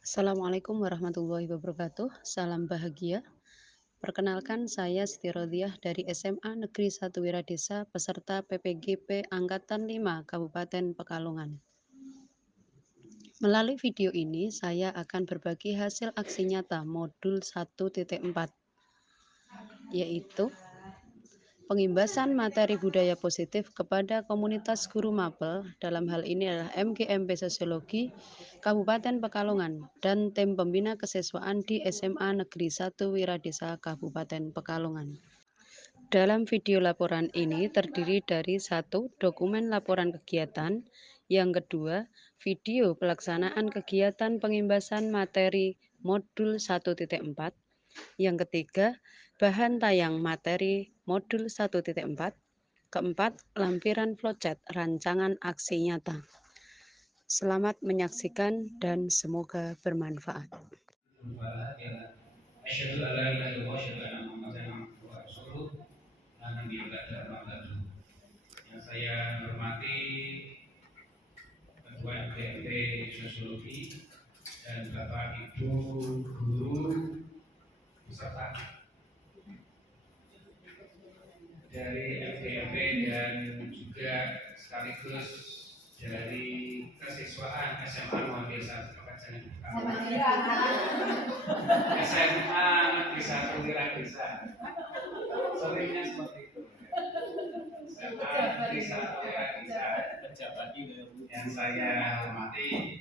Assalamualaikum warahmatullahi wabarakatuh. Salam bahagia. Perkenalkan saya Siti Rodiah dari SMA Negeri 1 Wiradesa peserta PPGP Angkatan 5 Kabupaten Pekalongan. Melalui video ini saya akan berbagi hasil aksi nyata modul 1.4 yaitu pengimbasan materi budaya positif kepada komunitas guru mapel, dalam hal ini adalah MGMP Sosiologi Kabupaten Pekalongan dan tim pembina kesiswaan di SMA Negeri 1 Wiradesa Kabupaten Pekalongan. Dalam video laporan ini terdiri dari satu, dokumen laporan kegiatan, yang kedua, video pelaksanaan kegiatan pengimbasan materi modul 1.4, yang ketiga, bahan tayang materi modul 1.4, keempat, lampiran flowchart rancangan aksi nyata. Selamat menyaksikan dan semoga bermanfaat. Yang saya hormati Ketua MGMP Sosiologi dan Bapak Ibu guru beserta dari MGMP dan juga sekaligus dari kesiswaan SMA luar biasa SMA Negeri 1 Wiradesa. Seringnya seperti itu. SMA Negeri 1 Wiradesa. Yang saya hormati,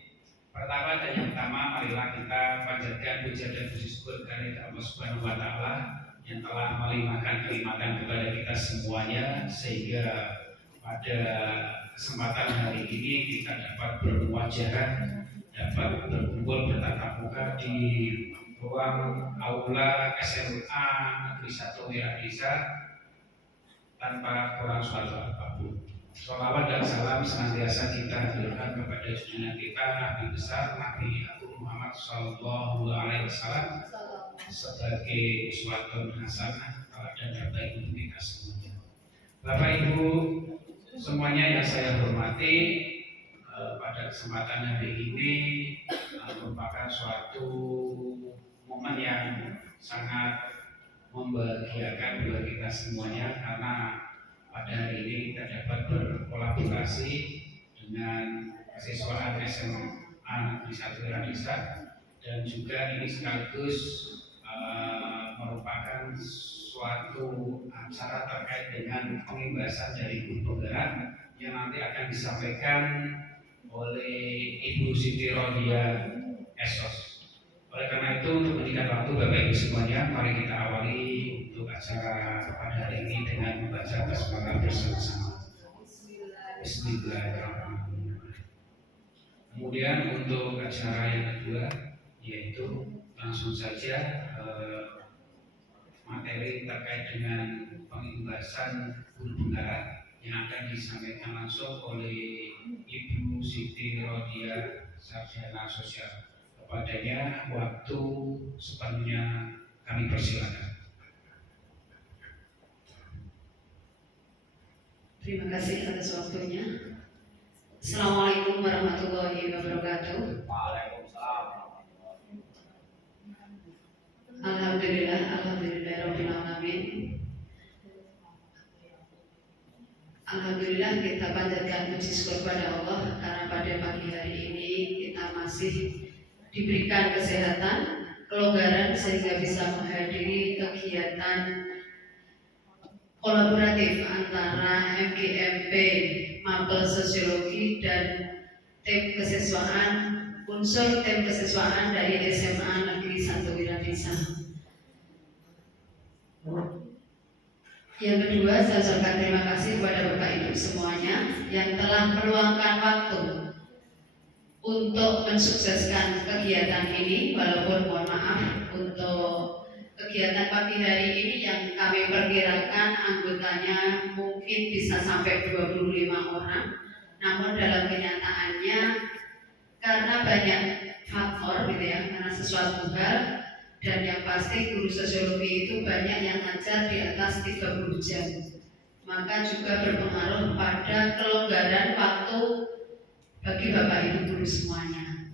pertama dan yang utama, marilah kita panjatkan puja dan puji syukur kepada Allah Subhanahu wa Ta'ala yang telah melimpahkan kenikmatan kepada kita semuanya, sehingga pada kesempatan hari ini kita dapat bermuajaran, dapat berkumpul bertatap muka di ruang aula SMA Negeri 1 Wiradesa tanpa kurang suatu apapun. Sholawat dan salam senantiasa kita haturkan kepada junjungan kita Nabi besar Nabi Agung Muhammad Sallallahu Alaihi Wasallam sebagai uswatun hasanah dan terbaik untuk kita semuanya. Bapak Ibu semuanya yang saya hormati, pada kesempatan hari ini merupakan suatu momen yang sangat membahagiakan buat kita semuanya, karena pada hari ini kita dapat berkolaborasi dengan kesiswaan SMA Negeri 1 Wiradesa, dan juga ini sekaligus merupakan suatu acara terkait dengan pengimbasan dari guru penggerak yang nanti akan disampaikan oleh Ibu Siti Rodiah Esos. Oleh karena itu, untuk menyingkat waktu Bapak Ibu semuanya, mari kita awali untuk acara pada hari ini dengan membaca basmalah bersama-sama. Bismillahirrahmanirrahim. Kemudian untuk acara yang kedua, yaitu langsung saja materi terkait dengan pengimbasan guru penggerak yang akan disampaikan langsung oleh Ibu Siti Rodiah Sarjana Sosial. Kepadanya waktu sepenuhnya kami persilakan. Terima kasih atas waktunya. Assalamualaikum warahmatullahi wabarakatuh. Waalaikumsalam. Alhamdulillahirabbil alamin. Alhamdulillah kita panjatkan puji syukur kepada Allah karena pada pagi hari ini kita masih diberikan kesehatan, kelonggaran sehingga bisa menghadiri kegiatan kolaboratif antara MGMP Mapel Sosiologi dan tim kesiswaan, unsur tim kesiswaan dari SMA Negeri 1 Wiradesa. Yang kedua, saya ucapkan terima kasih kepada Bapak Ibu semuanya yang telah meluangkan waktu untuk mensukseskan kegiatan ini, walaupun mohon maaf untuk kegiatan pagi hari ini yang kami perkirakan anggotanya mungkin bisa sampai 25 orang, namun dalam kenyataannya karena banyak faktor gitu ya, karena sesuatu hal, dan yang pasti guru sosiologi itu banyak yang ngajar di atas 30 jam, maka juga berpengaruh pada kelonggaran waktu bagi Bapak Ibu guru semuanya.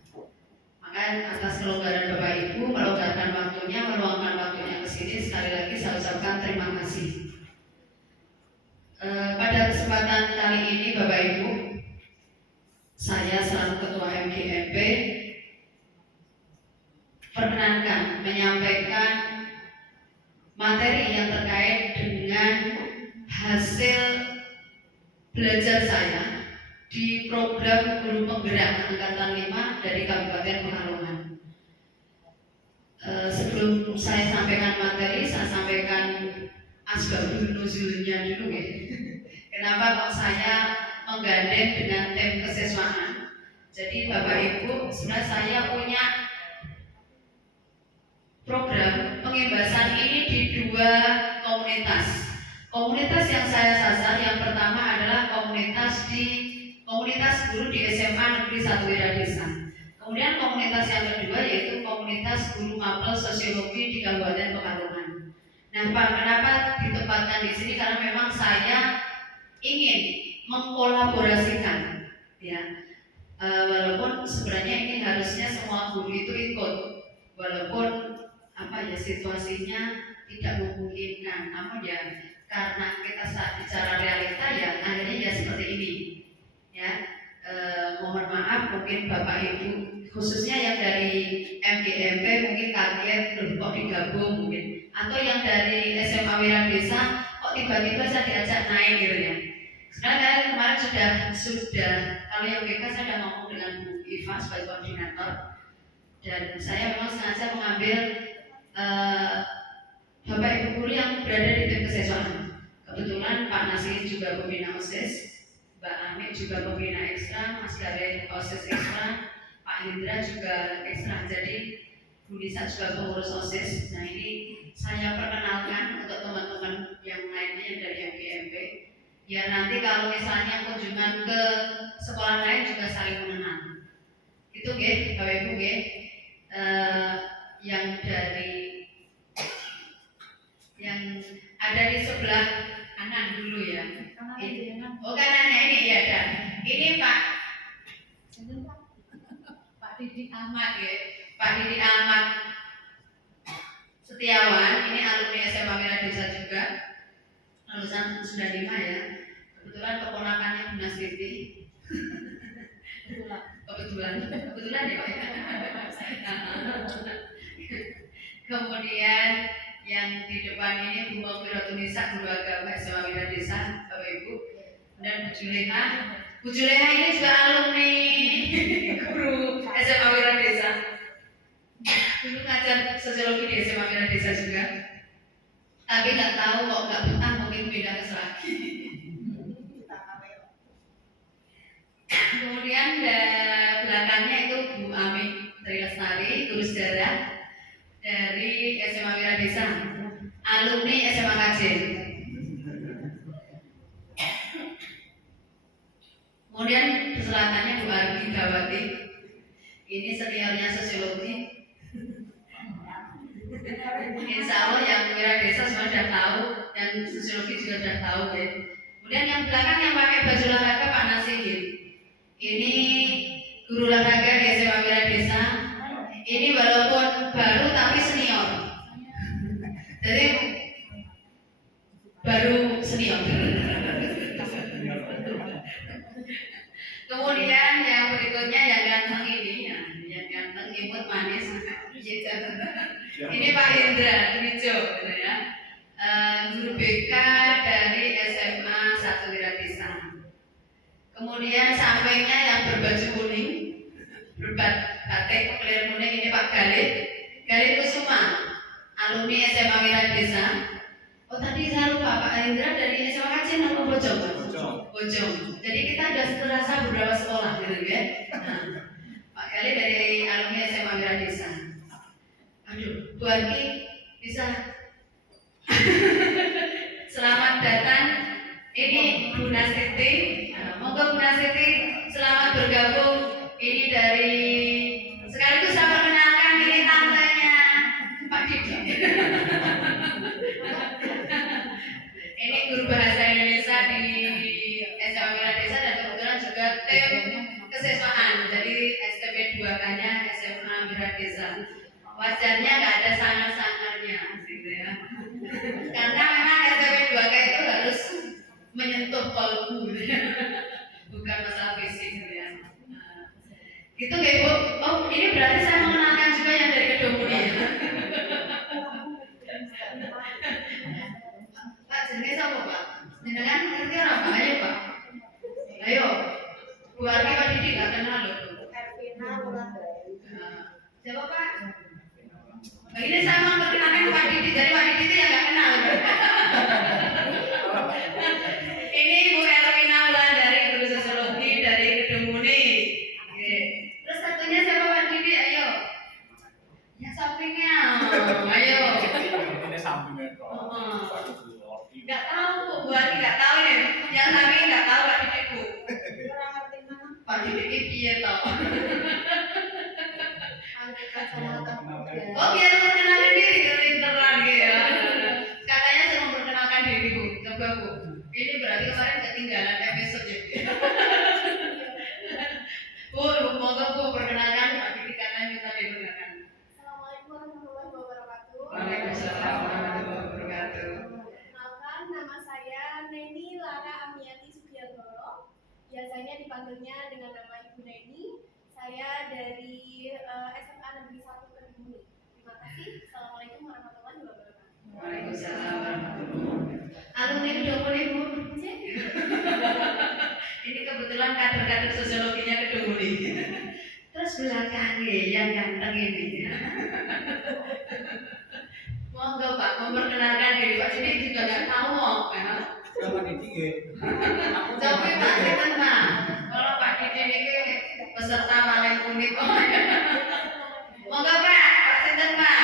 Maka atas kelonggaran Bapak Ibu, melonggarkan waktunya, meluangkan waktunya ke sini. Sekali lagi saya ucapkan terima kasih. Pada kesempatan kali ini Bapak Ibu, saya selaku Ketua MGMP perkenankan menyampaikan materi yang terkait dengan hasil belajar saya di program Guru Penggerak Angkatan 5 dari Kabupaten Pekalongan. Sebelum saya sampaikan materi, saya sampaikan asbabun nuzulnya dulu ya. Kenapa kok saya menggandeng dengan tim kesiswaan? Jadi Bapak Ibu, sebenarnya saya punya program pengembasan ini di 2 komunitas. Komunitas yang saya sasar yang pertama adalah komunitas guru di SMA Negeri 1 Wiradesa. Kemudian komunitas yang kedua yaitu komunitas guru mapel sosiologi di Kabupaten Pekalongan. Nah, Pak, kenapa ditempatkan di sini? Karena memang saya ingin mengkolaborasikan, ya. Walaupun sebenarnya ini harusnya semua guru itu ikut, walaupun situasinya tidak memungkinkan, namun ya karena kita saat bicara realita ya akhirnya ya seperti ini, ya. Mohon maaf mungkin Bapak Ibu khususnya yang dari MGMP mungkin kaget kok digabung mungkin, atau yang dari SMA Wiradesa kok tiba-tiba saya diajak naik gitu ya. Sebenarnya kemarin sudah kalau yang BK saya sudah ngomong dengan Bu Iva sebagai koordinator, dan saya memang sengaja mengambil Bapak Ibu guru yang berada di tim kesiswaan. Kebetulan Pak Nasir juga pembina OSIS, Mbak Amit juga pembina ekstra, Mas Gale OSIS ekstra, Pak Indra juga ekstra. Jadi Bu Nisa juga pengurus OSIS. Nah, ini saya perkenalkan untuk teman-teman yang lainnya yang dari MGMP. Ya nanti kalau misalnya kunjungan ke sekolah lain juga saling mengenal. Itu nggih, Bapak Ibu nggih. Yang ada di sebelah kanan dulu ya. Kanannya ini ya, dan ini Pak Didi Ahmad ya. Pak Didi Ahmad Setiawan, ini alumni SMA Wiradesa juga, lulusan 95 ya. Kebetulan keponakannya Bu Nasriti. Kebetulan ya Pak. Kemudian yang di depan ini Bu Maufirotunisa, guru agama SMA Wiradesa, Bapak Ibu. Dan Bu Juleha ini juga alumni guru SMA Wiradesa. Dulu ngajar sosiologi di SMA Wiradesa juga. Tapi nggak tahu kok nggak betah, mungkin pindah ke Selaki. Kemudian belakangnya itu Bu Ami Tri Lestari, guru sejarah dari SMA Wiradesa, alumni SMA Kajen. Kemudian selatannya Bu Argi Gawati, ini seniornya sosiologi. Insya Allah yang Wiradesa semua sudah tahu, dan sosiologi juga sudah tahu ya. Kemudian yang belakang yang pakai baju olahraga Pak Nasihin, ini guru olahraga di SMA Wiradesa. Ini walaupun baru tapi senior. Jadi baru senior. Kemudian yang berikutnya yang ganteng ini, ya, yang ganteng imut manis. Ini Pak Indra hijau, gitu ya. Guru BK dari SMA 1 Wiradesa. Kemudian sampingnya yang berbaju kuning, berbatik clear kuning, ini Pak Galih Kusuma, alumni SMA Wiradesa. Oh tadi saya lupa, Pak Indra dari SMA Kajen atau Bojong? Bojong. Jadi kita sudah terasa beberapa sekolah gitu ya. Nah, Pak Galih dari alumni SMA Wiradesa. Aduh, Bu Arki bisa selamat datang. Ini Bu Nasiti. Monggo Bu Nasiti selamat bergabung. Ini dari sekaligus saya perkenalkan, ini tantenya Pak Didi. Ini guru bahasa Indonesia di SMA Wiradesa dan kebetulan juga tim kesiswaan. Jadi STP 2-nya SMA Samira Desa. Wajahnya nggak ada sangar-sangarnya, gitu ya. Karena memang STP 2K itu harus menyentuh kolbu, gitu ya. Bukan masalah fisik, gitu ya. Gitu ya Bu. Oh, ini berarti saya mengenalkan juga yang dari Kedomuni ya. Pak, jenenge sapa Pak? Jenengan ngerti ora Pak? Ayo Pak. Ayo. Keluarga Pak Didi nggak kenal loh. Ervina Wulandari. Siapa Pak? Nah, ini saya mau perkenalkan Pak Didi. Jadi Pak Didi itu yang nggak kenal. Ini Ibu Ervina Wulandari, guru sosiologi dari Kedomuni. Terus satunya siapa Pak Didi? Ayo. Yang sampingnya. Ayo. Ini sampingnya kok. Nggak tahu Bu Ani nggak tahu nih. Yang sampingnya nggak tahu Pak Didi Bu. Pak Didi ini piye toh? Oh biar memperkenalkan diri kerinteran gitu ya. Katanya saya memperkenalkan diri Bu. Coba Bu. Ini berarti kemarin ketinggalan episode ya. Bu, monggo Bu perkenalkan Pak Didi, katanya minta diperkenalkan. Assalamualaikum warahmatullahi wabarakatuh. Waalaikumsalam warahmatullahi wabarakatuh. Kenalkan, nama saya Neni Lara Amiati Sugiantoro. Biasanya dipanggilnya dengan nama Ibu Neni. Saya dari SMA Negeri 1 Kediri. Terima kasih. Assalamualaikum warahmatullahi wabarakatuh. Waalaikumsalam warahmatullahi wabarakatuh. Alumni Kedomuni Bu. Ini kebetulan kader-kader sosiologinya Kedomuni. Terus belakangnya yang ganteng ini. Monggo Pak, memperkenalkan diri Pak. Jadi juga nggak tahu kok. Pak Didi ya. Tapi Pak Didi tenang. Kalau Pak Didi ini peserta paling unik kok. Monggo Pak, Pak Sinten Pak.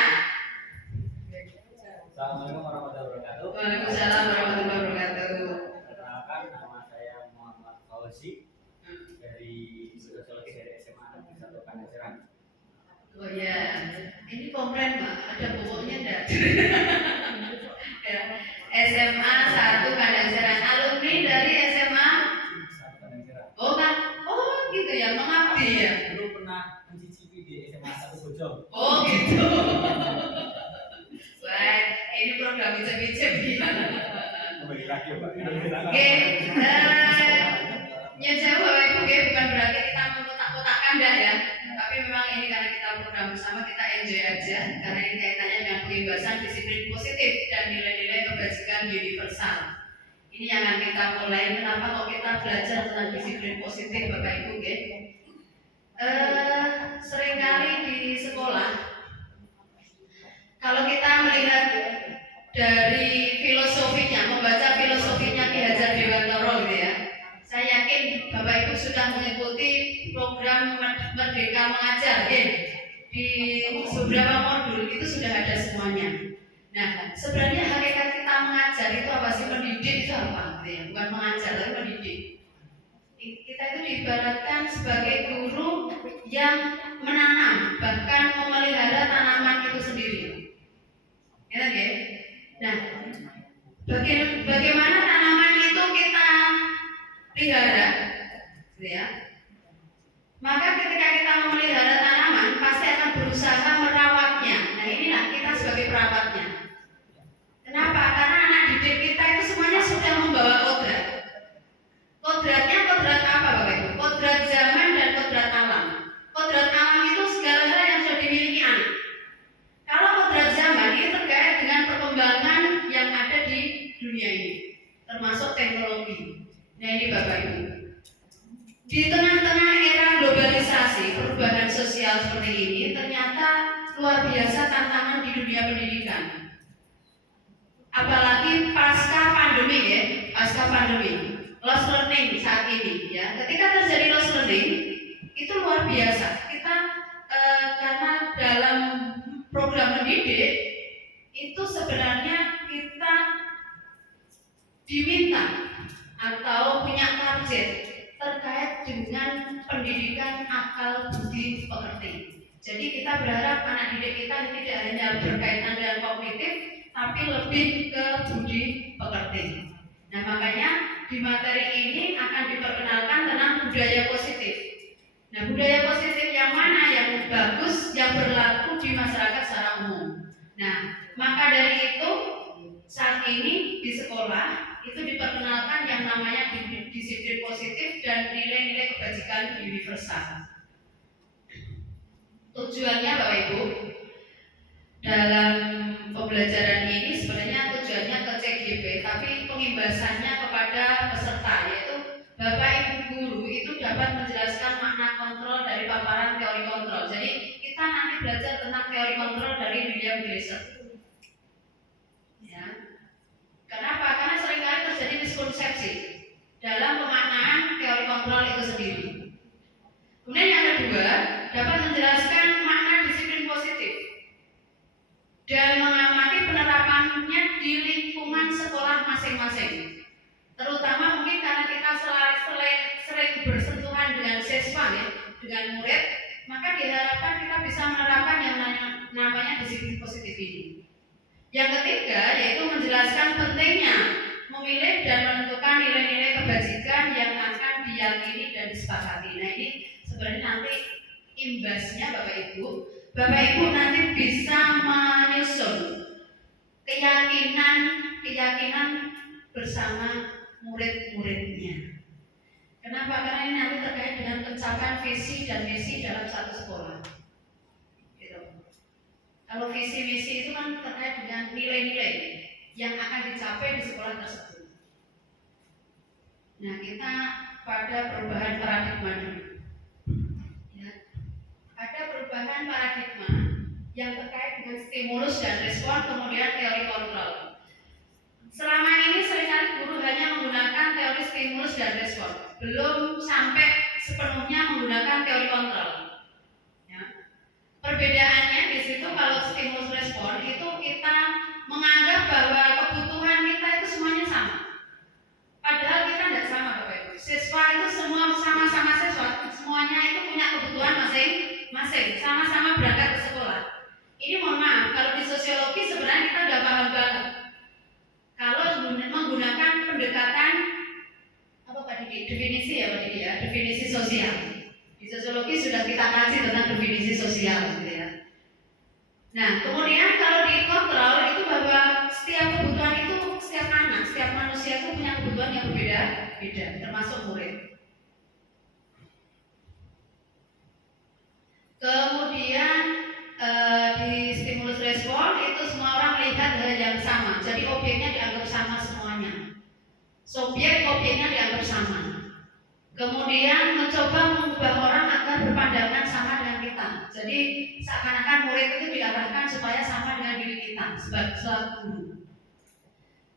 Assalamualaikum warahmatullahi wabarakatuh. Waalaikumsalam warahmatullahi wabarakatuh. Perkenalkan, nama saya Muhammad Fauzi dari sosiologi dari SMA Negeri 1 Pangandaran. Oh ya, ini komplain Pak, ada pokoknya enggak? Ya. SMA 1 Pangandaran, alumni dari SMA. Oh kan, oh gitu ya, mengabdi ya. Dulu pernah mencicipi di SMA 1 Bojong. Oh gitu. Wah, ini program icip-icip gimana? Kembali lagi ya Pak. Oke, nyata Bapak Ibu ya, bukan berarti kita mengkotak-kotakkan dah ya. Tapi memang ini karena kita program bersama, kita enjoy aja. Karena ini kaitannya dengan pengimbasan disiplin positif dan nilai-nilai kebajikan universal. Ini yang akan kita mulai. Kenapa kok kita belajar tentang disiplin positif Bapak Ibu ya? Seringkali di sekolah, kalau kita melihat dari filosofinya, membaca filosofinya Ki Hajar Dewantara gitu ya, saya yakin Bapak Ibu sudah mengikuti program Merdeka Mengajar ya. Di beberapa modul itu sudah ada semuanya. Nah, sebenarnya hakikat kita mengajar itu apa sih? Mendidik itu apa? Gitu ya. Bukan mengajar, tapi mendidik. Kita itu diibaratkan sebagai guru yang menanam, bahkan memelihara tanaman itu sendiri. Ya, ya. Nah, bagaimana tanaman itu kita pelihara, gitu ya? Maka ketika kita memelihara tanaman, pasti akan berusaha merawatnya. Nah, inilah kita sebagai perawatnya. Kenapa? Karena anak didik kita itu semuanya sudah membawa kodrat. Kodratnya kodrat apa Bapak Ibu? Kodrat zaman dan kodrat alam. Kodrat alam itu segala hal yang sudah dimiliki anak. Kalau kodrat zaman ini terkait dengan perkembangan yang ada di dunia ini, termasuk teknologi. Nah ini Bapak Ibu, di tengah-tengah era globalisasi, perubahan sosial seperti ini, ternyata luar biasa tantangan di dunia pendidikan. Apalagi pasca pandemi ya, pasca pandemi, lost learning saat ini ya. Ketika terjadi lost learning, itu luar biasa. Kita karena dalam program mendidik itu sebenarnya kita diminta atau punya target terkait dengan pendidikan akal budi pekerti. Jadi kita berharap anak didik kita tidak hanya berkaitan dengan kognitif, tapi lebih ke budi pekerti. Nah makanya di materi ini akan diperkenalkan tentang budaya positif. Nah, budaya positif yang mana yang bagus, yang berlaku di masyarakat secara umum. Nah, maka dari itu saat ini di sekolah itu diperkenalkan yang namanya disiplin positif dan nilai-nilai kebajikan universal. Tujuannya Bapak Ibu, dalam pembelajaran ini sebenarnya tujuannya ke CGP, tapi pengimbasannya kepada peserta, yaitu Bapak Ibu guru itu dapat menjelaskan makna kontrol dari paparan teori kontrol. Jadi kita nanti belajar tentang teori kontrol dari William Glasser. Ya. Kenapa? Karena seringkali terjadi miskonsepsi dalam pemaknaan teori kontrol itu sendiri. Kemudian yang kedua, dapat menjelaskan makna disiplin positif dan mengamati penerapannya di lingkungan sekolah masing-masing. Terutama mungkin karena kita sering bersentuhan dengan siswa ya, dengan murid, maka diharapkan kita bisa menerapkan yang namanya disiplin positif ini. Yang ketiga yaitu menjelaskan pentingnya memilih dan menentukan nilai-nilai kebajikan yang akan diyakini dan disepakati. Nah, ini sebenarnya nanti imbasnya Bapak Ibu nanti bisa menyusun keyakinan bersama murid-muridnya. Kenapa? Karena ini nanti terkait dengan pencapaian visi dan misi dalam satu sekolah. Gitu. Kalau visi misi itu kan terkait dengan nilai-nilai yang akan dicapai di sekolah tersebut. Nah, kita pada perubahan paradigma dulu. Ada perubahan paradigma yang terkait dengan stimulus dan respon, kemudian teori kontrol. Selama ini seringkali guru hanya menggunakan teori stimulus dan respon, belum sampai sepenuhnya menggunakan teori kontrol. Ya. Perbedaannya di situ kalau stimulus respon itu kita menganggap bahwa kebutuhan kita itu semuanya sama. Padahal kita tidak sama Bapak Ibu. Siswa itu semua sama-sama siswa, semuanya itu punya kebutuhan masing-masing, sama-sama berangkat ke sekolah. Ini mohon maaf, kalau di sosiologi sebenarnya kita udah paham banget. Kalau menggunakan pendekatan apa Pak Didi? Definisi ya Pak Didi ya, definisi sosial. Di sosiologi sudah kita kaji tentang definisi sosial gitu ya. Nah, kemudian kalau dikontrol itu bahwa setiap kebutuhan itu setiap anak, setiap manusia itu punya kebutuhan yang berbeda-beda, termasuk murid. Kemudian di stimulus respon itu semua orang melihat hal yang sama, jadi objeknya dianggap sama semuanya. Subjek objeknya dianggap sama. Kemudian mencoba mengubah orang agar berpandangan sama dengan kita. Jadi seakan-akan murid itu diarahkan supaya sama dengan diri kita sebagai guru.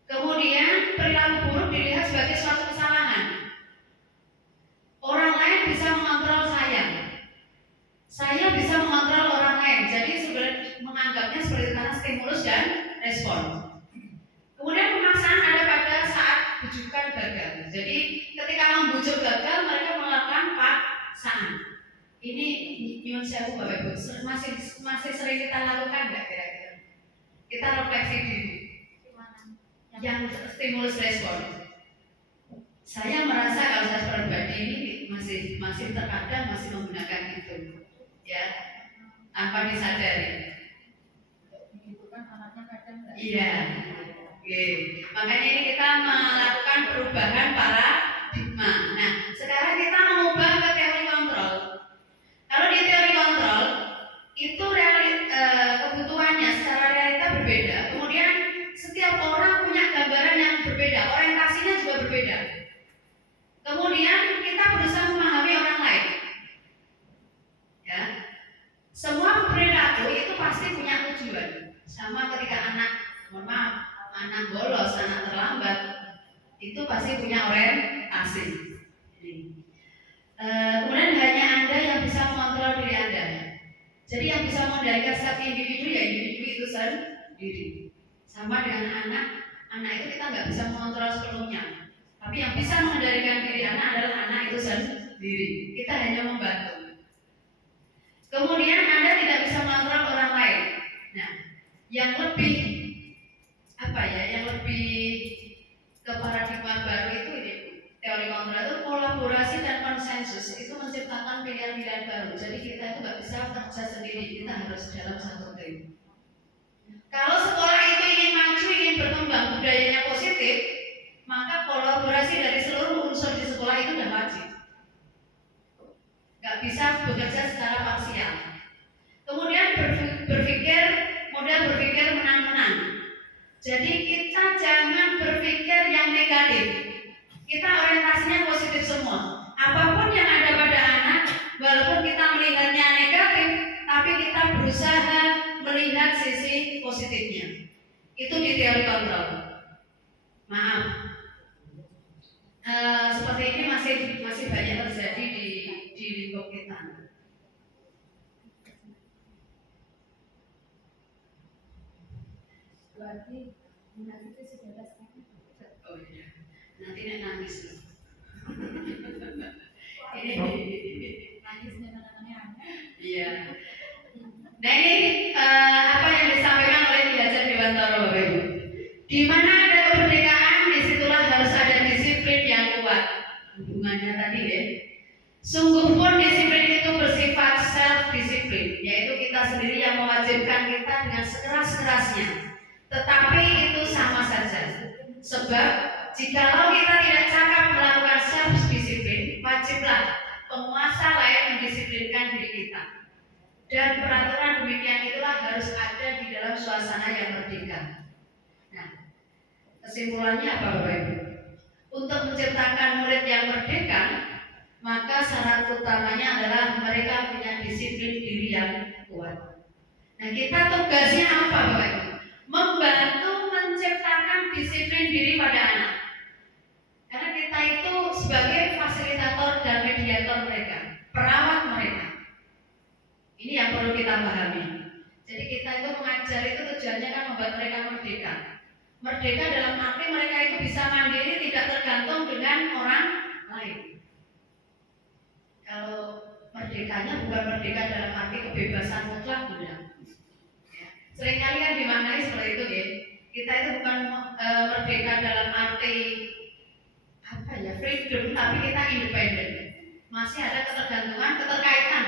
Kemudian perilaku buruk dilihat sebagai suatu kesalahan. Orang lain bisa mengontrol saya bisa mengontrol orang lain. Jadi sebenarnya menganggapnya seperti karena stimulus dan respon. Kemudian pemaksaan ada pada saat bujukan gagal. Jadi ketika membujuk gagal mereka melakukan paksaan. Ini nyuwun sewu Bapak Ibu, masih sering kita lakukan nggak kira-kira? Kita refleksi diri. Yang stimulus respon. Saya merasa kalau saya pribadi ini masih terkadang masih menggunakan itu, ya, tanpa disadari. Itu kan anaknya kadang nggak. Iya. Oke. Makanya ini kita melakukan perubahan paradigma. Nah, sekarang kita mengubah ke teori kontrol. Kalau di teori kontrol itu kebutuhannya secara realita berbeda. Kemudian setiap orang punya gambaran yang berbeda, orientasinya juga berbeda. Kemudian kita berusaha memahami orang lain. Ya. Semua perilaku itu pasti punya tujuan. Sama ketika anak bolos, anak terlambat, itu pasti punya orientasi. Kemudian hanya Anda yang bisa mengontrol diri Anda. Jadi yang bisa mengendalikan setiap individu ya individu itu sendiri. Sama dengan anak itu kita nggak bisa mengontrol sepenuhnya. Tapi yang bisa mengendalikan diri anak adalah anak itu sendiri. Kita hanya membantu. Kemudian Anda tidak bisa mengontrol orang lain. Nah, yang lebih ke paradigma baru itu ini teori kontrol itu kolaborasi dan konsensus itu menciptakan pilihan-pilihan Jadi kita itu nggak bisa kerja sendiri, kita harus dalam satu tim. Kalau sekolah itu ingin maju, ingin berkembang, budayanya positif, maka kolaborasi dari seluruh unsur di sekolah itu sudah wajib. Nggak bisa bekerja secara parsial. Kemudian model berpikir menang-menang. Jadi kita jangan berpikir yang negatif. Kita orientasinya positif semua. Apapun yang ada pada anak, walaupun kita melihatnya negatif, tapi kita berusaha melihat sisi positifnya. Itu di teori kontrol. Maaf, seperti ini masih banyak terjadi di lingkup kita. Berarti itu sudah Oh iya, nanti nangis loh. Ini nangisnya anak-anaknya. iya. Nah ini apa yang disampaikan oleh Ki Hajar Dewantara Bapak Ibu. Di mana ada kemerdekaan, disitulah harus ada disiplin yang kuat. Hubungannya tadi ya. Sungguh pun disiplin itu bersifat self disiplin, yaitu kita sendiri yang mewajibkan kita dengan sekeras-kerasnya. Tetapi itu sama saja. Sebab jikalau kita tidak cakap melakukan self disiplin, wajiblah penguasa lain mendisiplinkan diri kita. Dan peraturan demikian itulah harus ada di dalam suasana yang merdeka. Nah, kesimpulannya apa Bapak Ibu? Untuk menciptakan murid yang merdeka, maka syarat utamanya adalah mereka punya disiplin diri yang kuat. Nah, kita tugasnya apa Bapak Ibu? Membantu menciptakan disiplin diri pada anak. Karena kita itu sebagai fasilitator dan mediator mereka, perawat mereka. Ini yang perlu kita pahami. Jadi kita itu mengajar itu tujuannya kan membuat mereka merdeka. Merdeka dalam arti mereka itu bisa mandiri, tidak tergantung dengan orang lain. Kalau merdekanya bukan merdeka dalam arti kebebasan mutlak, bukan. Seringkali kan dimaknai seperti itu ya. Kita itu bukan merdeka dalam arti freedom, tapi kita independen. Masih ada ketergantungan, keterkaitan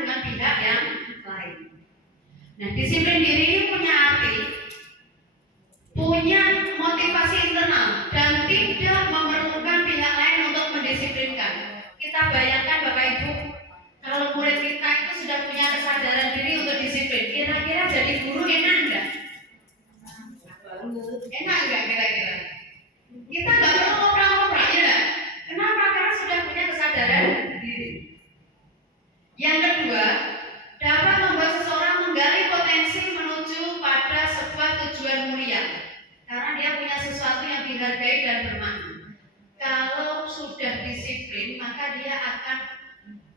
dengan pihak yang lain. Nah, disiplin diri ini punya arti, punya motivasi internal dan tidak memerlukan pihak lain untuk mendisiplinkan. Kita bayangkan Bapak Ibu, kalau murid kita itu sudah punya kesadaran diri untuk disiplin, kira-kira jadi guru enak enggak? Enak enggak kira-kira? Kita nggak perlu ngobrol-ngobrol, ya enggak? Kenapa? Karena sudah punya kesadaran diri. Yang kedua, dapat membuat seseorang menggali potensi menuju pada sebuah tujuan mulia, karena dia punya sesuatu yang dihargai dan bermakna. Kalau sudah disiplin, maka dia akan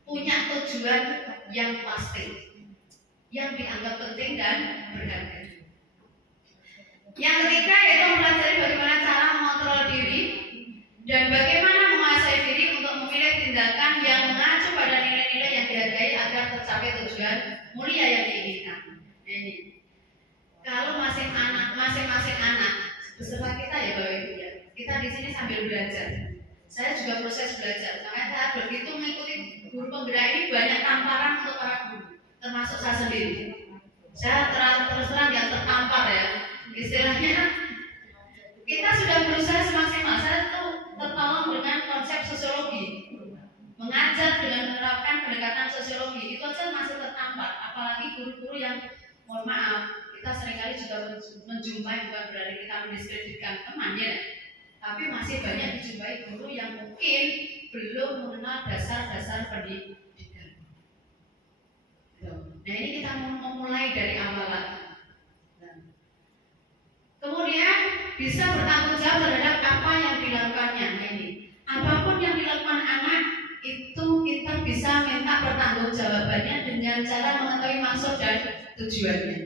punya tujuan yang pasti, yang dianggap penting dan berharga. Yang ketiga yaitu mempelajari bagaimana cara mengontrol diri dan bagaimana menguasai diri untuk memilih tindakan yang mengacu pada nilai-nilai yang dihargai agar tercapai tujuan mulia yang diinginkan. Ini kalau masing-masing anak beserta kita ya Bapak Ibu ya, kita di sini sambil belajar. Saya juga proses belajar, makanya saya begitu mengikuti guru penggerak ini banyak tamparan untuk para guru, termasuk saya sendiri. Saya terus terang yang tertampar ya, istilahnya kita sudah berusaha semaksimal. Saya tuh tertolong dengan konsep sosiologi, mengajar dengan menerapkan pendekatan sosiologi, itu aja masih tertampar. Apalagi guru-guru yang mohon maaf, kita seringkali juga menjumpai, bukan berarti kita mendiskreditkan teman ya, tapi masih banyak dijumpai guru yang mungkin belum mengenal dasar-dasar pendidikan. Nah ini kita memulai dari awal lagi. Kemudian bisa bertanggung jawab terhadap apa yang dilakukannya. Nah ini, apapun yang dilakukan anak itu kita bisa minta pertanggungjawabannya dengan cara mengetahui maksud dan tujuannya.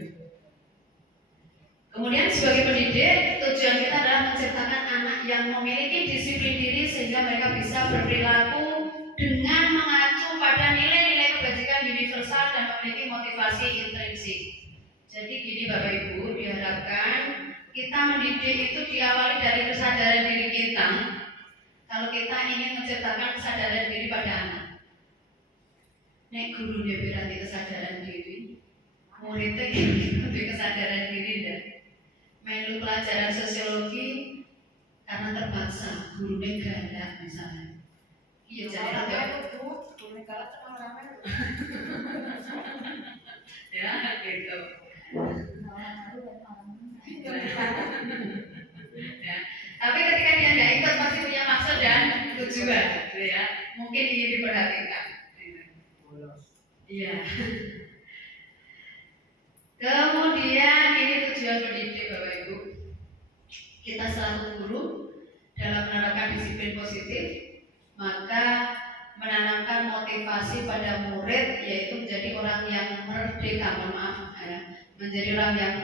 Kemudian sebagai pendidik, tujuan kita adalah menciptakan anak yang memiliki disiplin diri sehingga mereka bisa berperilaku dengan mengacu pada nilai-nilai kebajikan universal dan memiliki motivasi intrinsik. Jadi gini Bapak Ibu, diharapkan kita mendidik itu diawali dari kesadaran diri kita. Kalau kita ingin menciptakan kesadaran diri pada anak, nek gurune berarti kesadaran diri, muridnya lebih kesadaran diri dan melu pelajaran sosiologi karena terpaksa gurunya galak misalnya. Iya jadi ada ya gitu. Ya. Tapi ketika dia tidak ikut pasti punya maksud dan tujuan, gitu ya. Mungkin ingin diperhatikan. Iya. Kemudian ini tujuan mendidik Bapak Ibu. Kita selaku guru dalam menerapkan disiplin positif, maka menanamkan motivasi pada murid yaitu menjadi orang yang merdeka, menjadi orang yang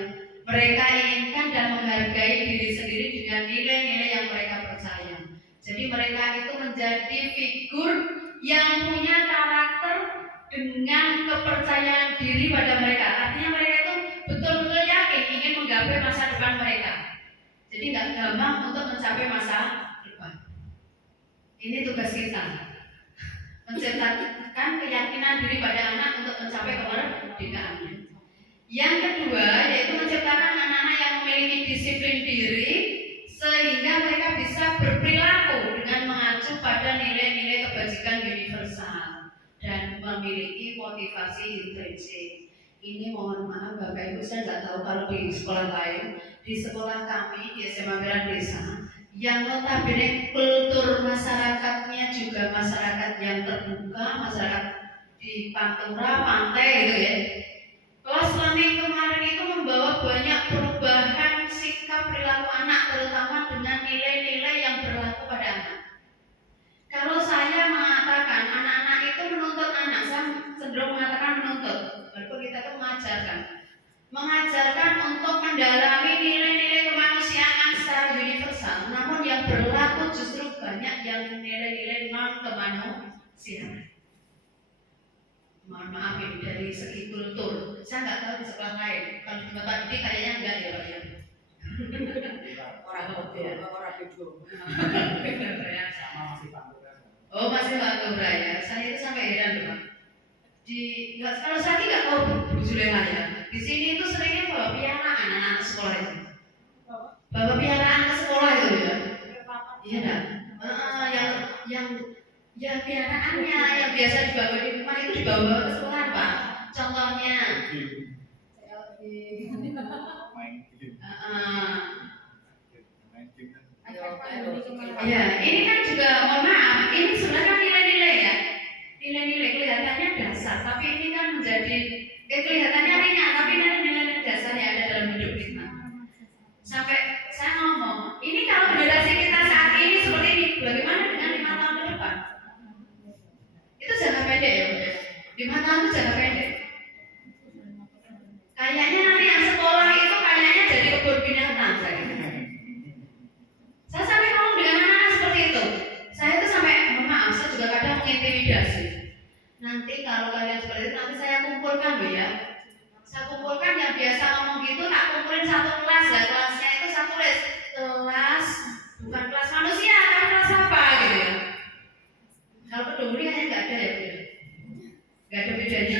mereka inginkan dan menghargai diri sendiri dengan nilai-nilai yang mereka percaya. Jadi mereka itu menjadi figur yang punya karakter dengan kepercayaan diri pada mereka. Artinya mereka itu betul-betul yakin ingin menggapai masa depan mereka. Jadi nggak gampang untuk mencapai masa depan. Ini tugas kita, menciptakan keyakinan diri pada anak untuk mencapai kemerdekaannya. Yang kedua yaitu menciptakan anak-anak yang memiliki disiplin diri sehingga mereka bisa berperilaku dengan mengacu pada nilai-nilai kebajikan universal dan memiliki motivasi intrinsik. Ini mohon maaf Bapak Ibu, saya nggak tahu kalau di sekolah lain. Di sekolah kami di SMA Merah Desa yang notabene kultur masyarakatnya juga masyarakat yang terbuka, masyarakat di Pantura, pantai gitu ya. Kelas learning kemarin itu membawa banyak perubahan sikap perilaku anak, terutama dengan nilai-nilai yang berlaku pada anak. Kalau saya mengatakan anak-anak itu menuntut anak, saya cenderung mengatakan menuntut, walaupun kita itu mengajarkan untuk mendalami nilai-nilai kemanusiaan secara universal, namun yang berlaku justru banyak yang nilai-nilai non kemanusiaan. Mohon maaf ini dari segi kultur. Saya nggak tahu di sekolah lain. Kalau di tempat ini kayaknya enggak ya Pak ya. Orang itu. Sama masih Pantura. Oh masih Pantura ya. Saya itu sampai heran loh Pak. Kalau saya tidak tahu Bu Zulema ya. Di sini itu seringnya bawa piaraan anak-anak sekolah itu. Bawa piaraan ke sekolah itu ya. Iya dah. Yang piaraannya yang biasa dibawa di rumah itu dibawa ke sekolah Pak. Contohnya ya ini kan juga mohon maaf, ini sebenarnya nilai-nilai ya. Nilai-nilai kelihatannya dasar, tapi ini kan menjadi kelihatannya ringan, tapi nilai-nilai dasar yang ada dalam hidup kita. Sampai saya ngomong, ini kalau generasi kita saat ini seperti ini, bagaimana dengan 5 tahun ke depan? Itu jangka pendek ya, 5 tahun itu jangka pendek. Kayaknya nanti yang sekolah itu kayaknya jadi kebun binatang saya sampai ngomong dengan anak-anak seperti itu. Saya itu sampai, mohon maaf, saya juga kadang mengintimidasi. Nanti kalau kalian seperti itu, nanti saya kumpulkan loh ya. Saya kumpulkan yang biasa ngomong gitu, tak kumpulin satu kelas ya. Kelasnya itu saya tulis kelas, bukan kelas manusia, tapi kelas apa gitu ya. Kalau peduli kayaknya nggak ada ya Bu. Nggak ada bedanya.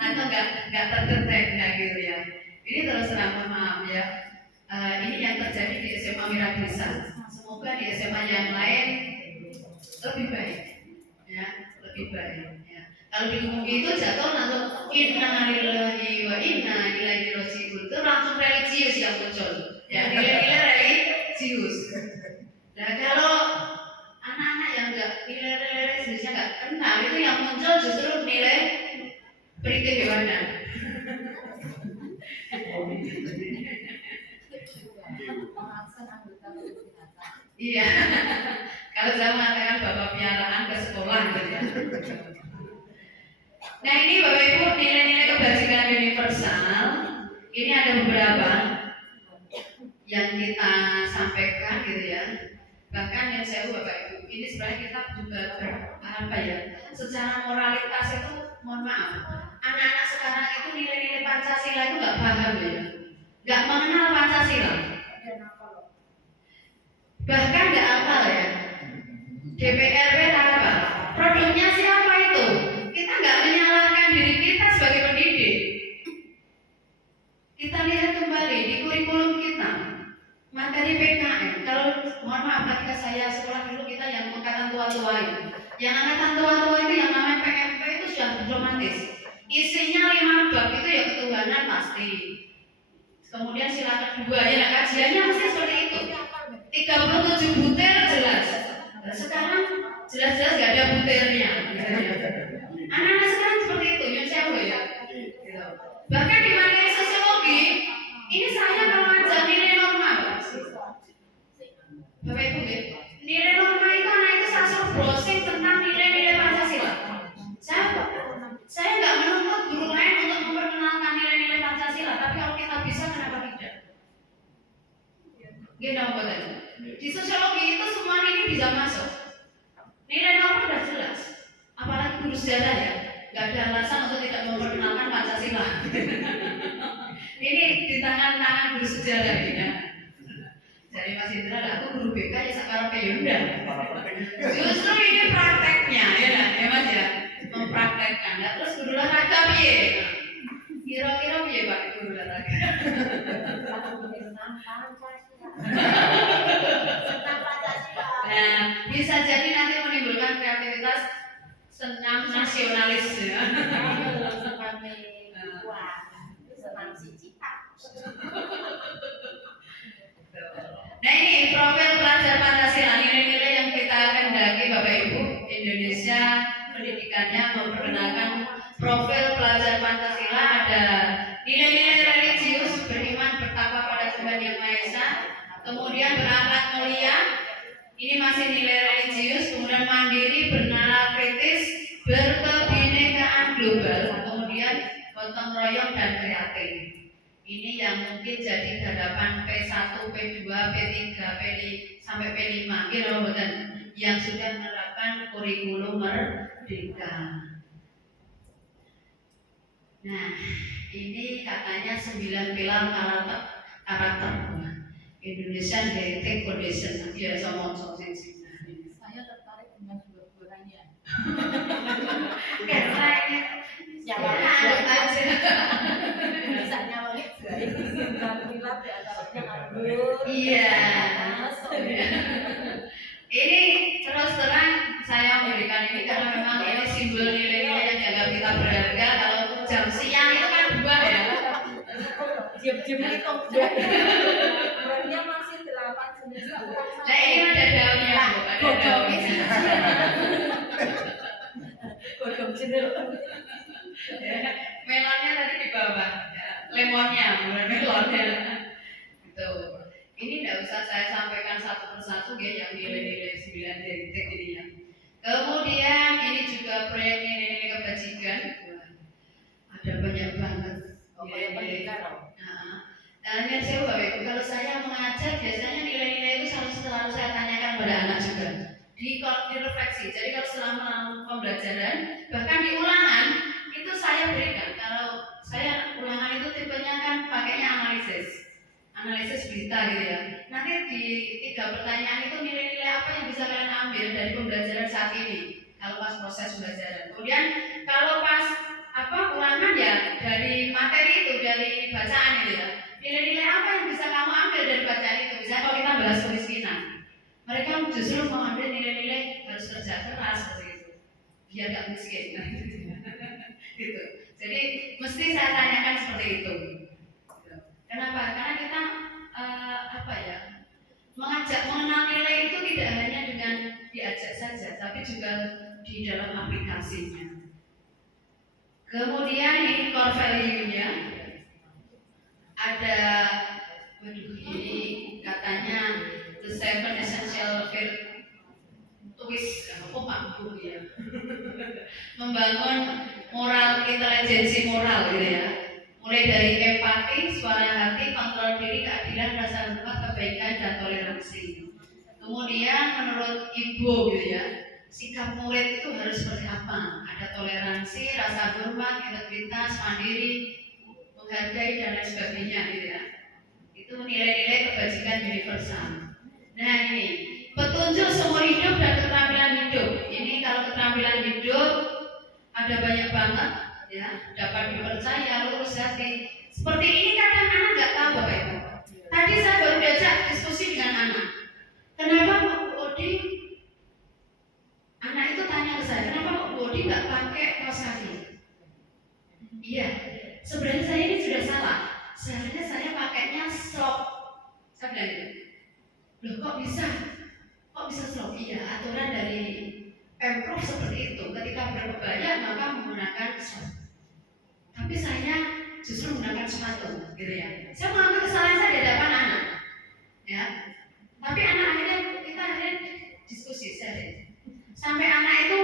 Atau nggak terdetek gitu ya. Ini terus terang mohon maaf ya. Ini yang terjadi di SMA Merah Desa. Semoga di SMA yang lain lebih baik, ya, lebih baik. Ya. Kalau di umum itu jatuh langsung inna lillahi wa inna ilaihi raji'un, itu langsung religius yang muncul, ya, nilai-nilai religius. Nah kalau anak-anak yang enggak nilai-nilai religiusnya nggak kenal, itu yang muncul justru nilai perikehewanan. Iya, kalau saya mengatakan bapak piaraan ke sekolah gitu ya. Nah ini Bapak Ibu nilai-nilai kebajikan universal. Ini ada beberapa yang kita sampaikan gitu ya. Bahkan yang saya Bapak Ibu, ini sebenarnya kita juga apa ya? Secara moralitas itu mohon maaf, anak-anak sekarang itu nilai-nilai Pancasila itu nggak paham ya, nggak mengenal Pancasila. Bahkan nggak hafal ya. DPRP apa? Produknya sih diri kita sebagai pendidik. Kita lihat kembali di kurikulum kita, materi PKN. Kalau mohon maaf ketika saya sekolah dulu kita yang angkatan tua-tua itu. Yang angkatan tua-tua itu yang namanya PMP itu sudah romantis. Isinya 5 bab itu ya ketuhanan pasti. Kemudian sila kedua ya kajiannya mesti seperti itu. 37 butir jelas. Nah, sekarang jelas-jelas gak ada butirnya. Anak-anak sekarang seperti itu, nyun sewu ya. Bahkan di materi sosiologi, ini saya kalau ngajar nilai norma, Bapak Ibu ya. Nilai norma itu anak itu sasar browsing tentang nilai-nilai Pancasila. Saya nggak menuntut guru lain untuk memperkenalkan nilai-nilai Pancasila, tapi kalau kita bisa kenapa tidak? Gini buatannya. Di sosiologi itu semua ini bisa masuk. Nilai norma sudah jelas. Apalagi guru sejarah ya, nggak ada alasan untuk tidak memperkenalkan Pancasila. Ini di tangan-tangan guru sejarah ini ya. Jadi Mas Indra, aku guru BK ya sekarang peyunda. Justru ini prakteknya ya Mas ya, mempraktekkan. Nah, terus guru olahraga piye? Kira-kira piye Pak guru olahraga? Nah, bisa jadi nanti menimbulkan kreativitas senam nasionalis ya. Nah ini profil pelajar Pancasila, nilai-nilai yang kita kendaki Bapak Ibu. Indonesia pendidikannya memperkenalkan profil pelajar Pancasila, ada nilai-nilai religius, beriman bertakwa pada Tuhan Yang Maha Esa, kemudian berakhlak mulia, ini masih nilai religius, kemudian mandiri, bernalar kritis, berkebinekaan global, kemudian gotong royong dan kreatif. Ini yang mungkin jadi hadapan P1, P2, P3, sampai P5 gitu betul, yang sudah menerapkan kurikulum merdeka. Nah, ini katanya 9 pilar karakter Indonesian Heritage Foundation. Ya, soal saya tertarik dengan buah-buahannya. Karena ini nyawa aja. misalnya oleh baik pilar di antaranya anggur. Iya. Ini terus terang saya memberikan ini karena memang ini simbol nilai-nilai yang dianggap kita berharga. Kalau jam siang itu kan buah ya. Diam-diam itu buahnya masih 8 jenis. Nah ini ada daunnya, ada daunnya. Godong jenis. Melonnya tadi di bawah, lemonnya, bukan melonnya. Gitu. Ini tidak usah saya sampaikan satu persatu ya, yang nilai-nilai 9 titik ini ya. Kemudian ini juga proyek nilai-nilai kebajikan. Ada banyak banget. Nah, saya Bapak Ibu, kalau saya mengajar biasanya nilai-nilai itu selalu saya tanyakan pada anak juga. Direfleksi. Jadi kalau selama pembelajaran, bahkan di ulangan itu saya berikan. Kalau saya ulangan itu tipenya kan pakainya analisis berita gitu ya. Nanti di 3 pertanyaan itu nilai-nilai apa yang bisa kalian ambil dari pembelajaran saat ini. Kalau pas proses pembelajaran. Kemudian kalau pas ulangan ya dari materi itu, dari bacaan itu ya. Nilai-nilai apa yang bisa kamu ambil dari bacaan itu? Misalnya kalau kita bahas kemiskinan, mereka justru mengambil nilai-nilai harus kerja keras seperti itu, biar gak miskin. Gitu. Jadi mesti saya tanyakan seperti itu. Kenapa? Karena kita mengajak mengenal nilai itu tidak hanya dengan diajak saja, tapi juga di dalam aplikasinya. Kemudian ini core value-nya ada, ini katanya the 7 essential virtues ya. Membangun moral, intelijensi moral gitu ya. Mulai dari empati, suara hati, kontrol diri, keadilan, rasa hormat, kebaikan, dan toleransi. Kemudian menurut Ibu gitu ya, sikap murid itu harus seperti apa? Ada toleransi, rasa hormat, integritas, mandiri, menghargai dan lain sebagainya gitu ya. Itu nilai-nilai kebajikan universal. Nah ini petunjuk seumur hidup dan keterampilan hidup. Ini kalau keterampilan hidup ada banyak banget. ya, dapat dipercaya, lurus hati. Seperti ini kadang anak nggak tahu Bapak Ibu. Tadi saya baru diajak diskusi dengan anak. Kenapa Pak Bodi? Anak itu tanya ke saya, kenapa Pak Bodi nggak pakai kaos kaki? Iya, sebenarnya saya ini sudah salah. Seharusnya saya pakainya slop. Saya bilang gitu. Loh kok bisa? Kok bisa slop? Iya, aturan dari Pemprov seperti itu. Ketika berkebaya maka menggunakan slop. Tapi saya justru menggunakan sepatu, gitu ya. Saya mengambil kesalahan saya di hadapan anak, ya. Tapi anak akhirnya diskusi saya. Sampai anak itu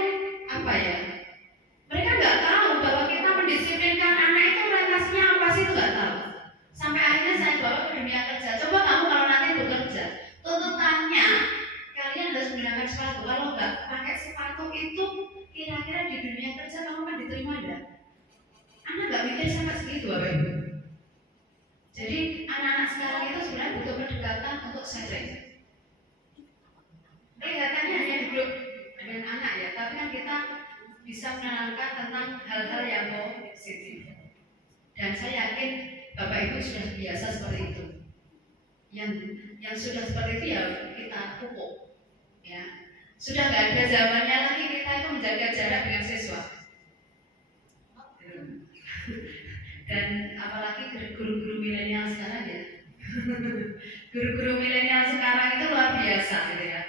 apa ya? Mereka nggak tahu bahwa kita mendisiplinkan anak itu orientasinya apa sih, itu nggak tahu. Sampai akhirnya saya bawa ke dunia kerja. Coba kamu kalau nanti bekerja, tuntutannya kalian harus menggunakan sepatu. Kalau nggak pakai sepatu itu, kira-kira di dunia kerja kamu kan diterima enggak? Anak nggak mikir sampai segitu, Bapak Ibu. Jadi anak-anak sekarang itu sebenarnya butuh pendekatan untuk sharing. Kelihatannya hanya duduk dengan anak ya, tapi kan kita bisa menanamkan tentang hal-hal yang positif. Dan saya yakin Bapak Ibu sudah biasa seperti itu. Yang sudah seperti itu ya kita pupuk. Ya, sudah nggak ada zamannya lagi kita itu menjaga jarak dengan siswa. Dan apalagi guru-guru milenial sekarang ya. Guru-guru milenial sekarang itu luar biasa gitu ya.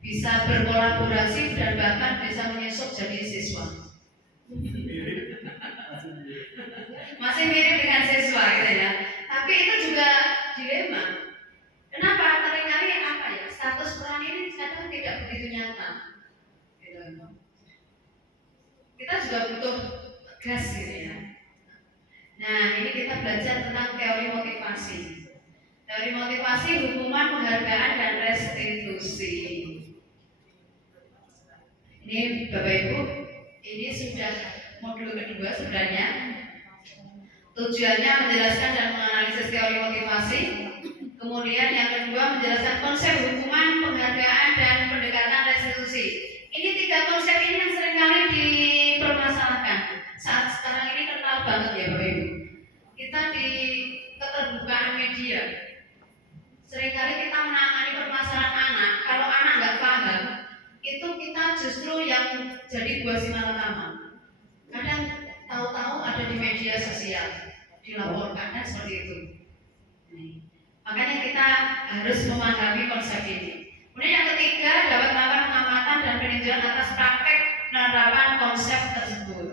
Bisa berkolaborasi dan bahkan bisa menyusup jadi siswa. Masih mirip dengan siswa gitu ya. Tapi itu juga dilema. Kenapa? Seringkali apa ya? Status peran ini kadang tidak begitu nyata. Gitu. Kita juga butuh tegas gitu ya. Nah, ini kita belajar tentang teori motivasi. Teori motivasi, hukuman, penghargaan, dan restitusi. Ini Bapak Ibu, ini sudah modul kedua sebenarnya. Tujuannya menjelaskan dan menganalisis teori motivasi. Kemudian yang kedua menjelaskan konsep hukuman, penghargaan, dan pendekatan restitusi. Ini tiga konsep ini yang seringkali dipermasalahkan. Saat sekarang ini kental banget ya Bapak Ibu. Kita di keterbukaan media. Seringkali kita menangani permasalahan anak. Kalau anak nggak paham, itu kita justru yang jadi buah si malakama. Kadang tahu-tahu ada di media sosial dilaporkan dan seperti itu. Makanya kita harus memahami konsep ini. Kemudian yang ketiga, dapat melakukan pengamatan dan peninjauan atas praktek penerapan konsep tersebut.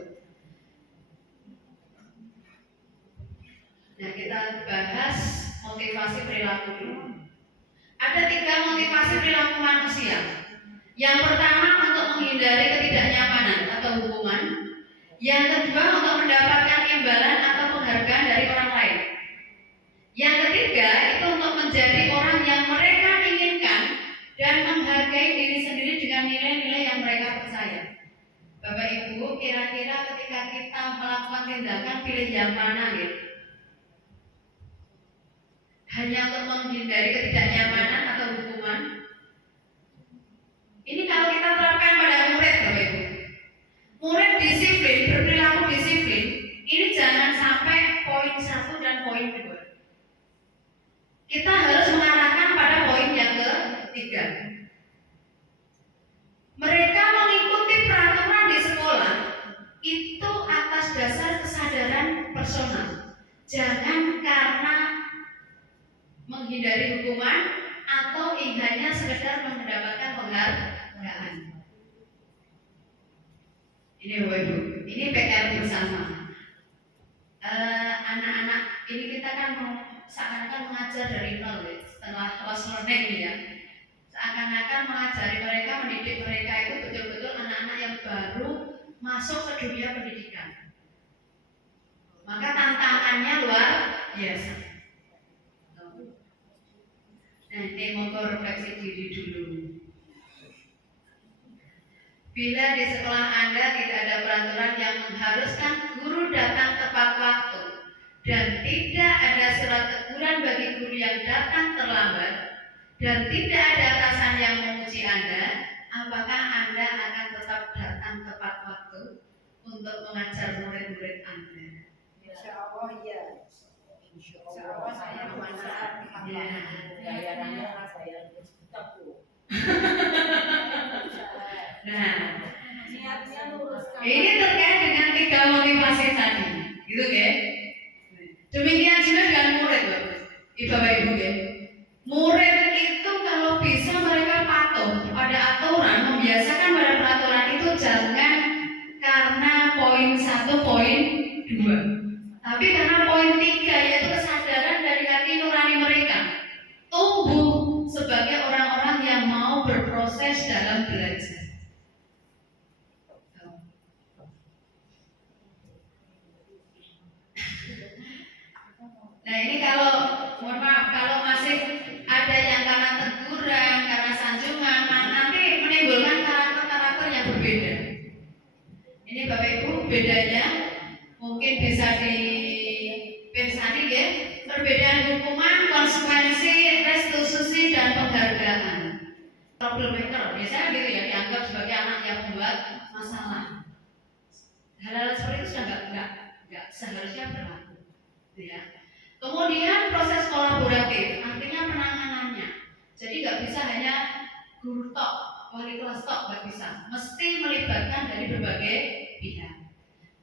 Nah, kita bahas motivasi perilaku dulu. Ada tiga motivasi perilaku manusia. Yang pertama untuk menghindari ketidaknyamanan atau hukuman. Yang kedua untuk mendapatkan imbalan atau penghargaan dari orang lain. Yang ketiga itu untuk menjadi orang yang mereka inginkan dan menghargai diri sendiri dengan nilai-nilai yang mereka percaya. Bapak Ibu, kira-kira ketika kita melakukan tindakan pilih yang mana gitu? Hanya untuk menghindari ketidaknyamanan atau hukuman. Ini kalau kita terapkan pada murid, Bapak Ibu. Murid disiplin, berperilaku disiplin. Ini jangan sampai poin 1 dan poin 2. Kita harus mengarahkan pada poin yang ketiga. Mereka mengikuti peraturan di sekolah itu atas dasar kesadaran personal. Jangan karena menghindari hukuman atau hanya sekedar mendapatkan penghargaan. Ini Bapak Ibu, ini PR bersama. Anak-anak ini kita kan seakan-akan mengajar dari nol ya, setelah close learning ya. Seakan-akan mengajari mereka, mendidik mereka itu betul-betul anak-anak yang baru masuk ke dunia pendidikan. Maka tantangannya luar biasa. Nah, ini mau refleksi diri dulu. Bila di sekolah Anda tidak ada peraturan yang mengharuskan guru datang tepat waktu dan tidak ada surat teguran bagi guru yang datang terlambat dan tidak ada atasan yang memuji Anda, apakah Anda akan tetap datang tepat waktu untuk mengajar murid-murid murid Anda? Insya Allah iya. Insya Allah saya bermanfaat. Ya. Bayarannya saya tetap tuh. Nah, Niatnya luruskan. ini terkait dengan 3 motivasi tadi, gitu ya. Demikian juga dengan murid, Bapak Ibu ya. Murid itu kalau bisa mereka patuh pada aturan, membiasakan pada peraturan itu jangan karena poin 1, poin 2, tapi karena poin 3, yaitu kesadaran dari hati nurani mereka tumbuh sebagai orang-orang yang mau berproses dalam belajar. Nah ini kalau mohon maaf kalau masih ada yang karena teguran, karena sanjungan, nanti menimbulkan karakter-karakter yang berbeda. Ini Bapak Ibu bedanya mungkin bisa dipersani ya, perbedaan hukuman, konsekuensi, restitusi dan penghargaan. Troublemaker biasanya gitu ya, dianggap sebagai anak yang membuat masalah. Hal-hal seperti itu sudah nggak seharusnya berlaku, gitu ya. Kemudian proses kolaboratif, artinya penanganannya. Jadi nggak bisa hanya guru tok, wali kelas tok, nggak bisa. Mesti melibatkan dari berbagai pihak.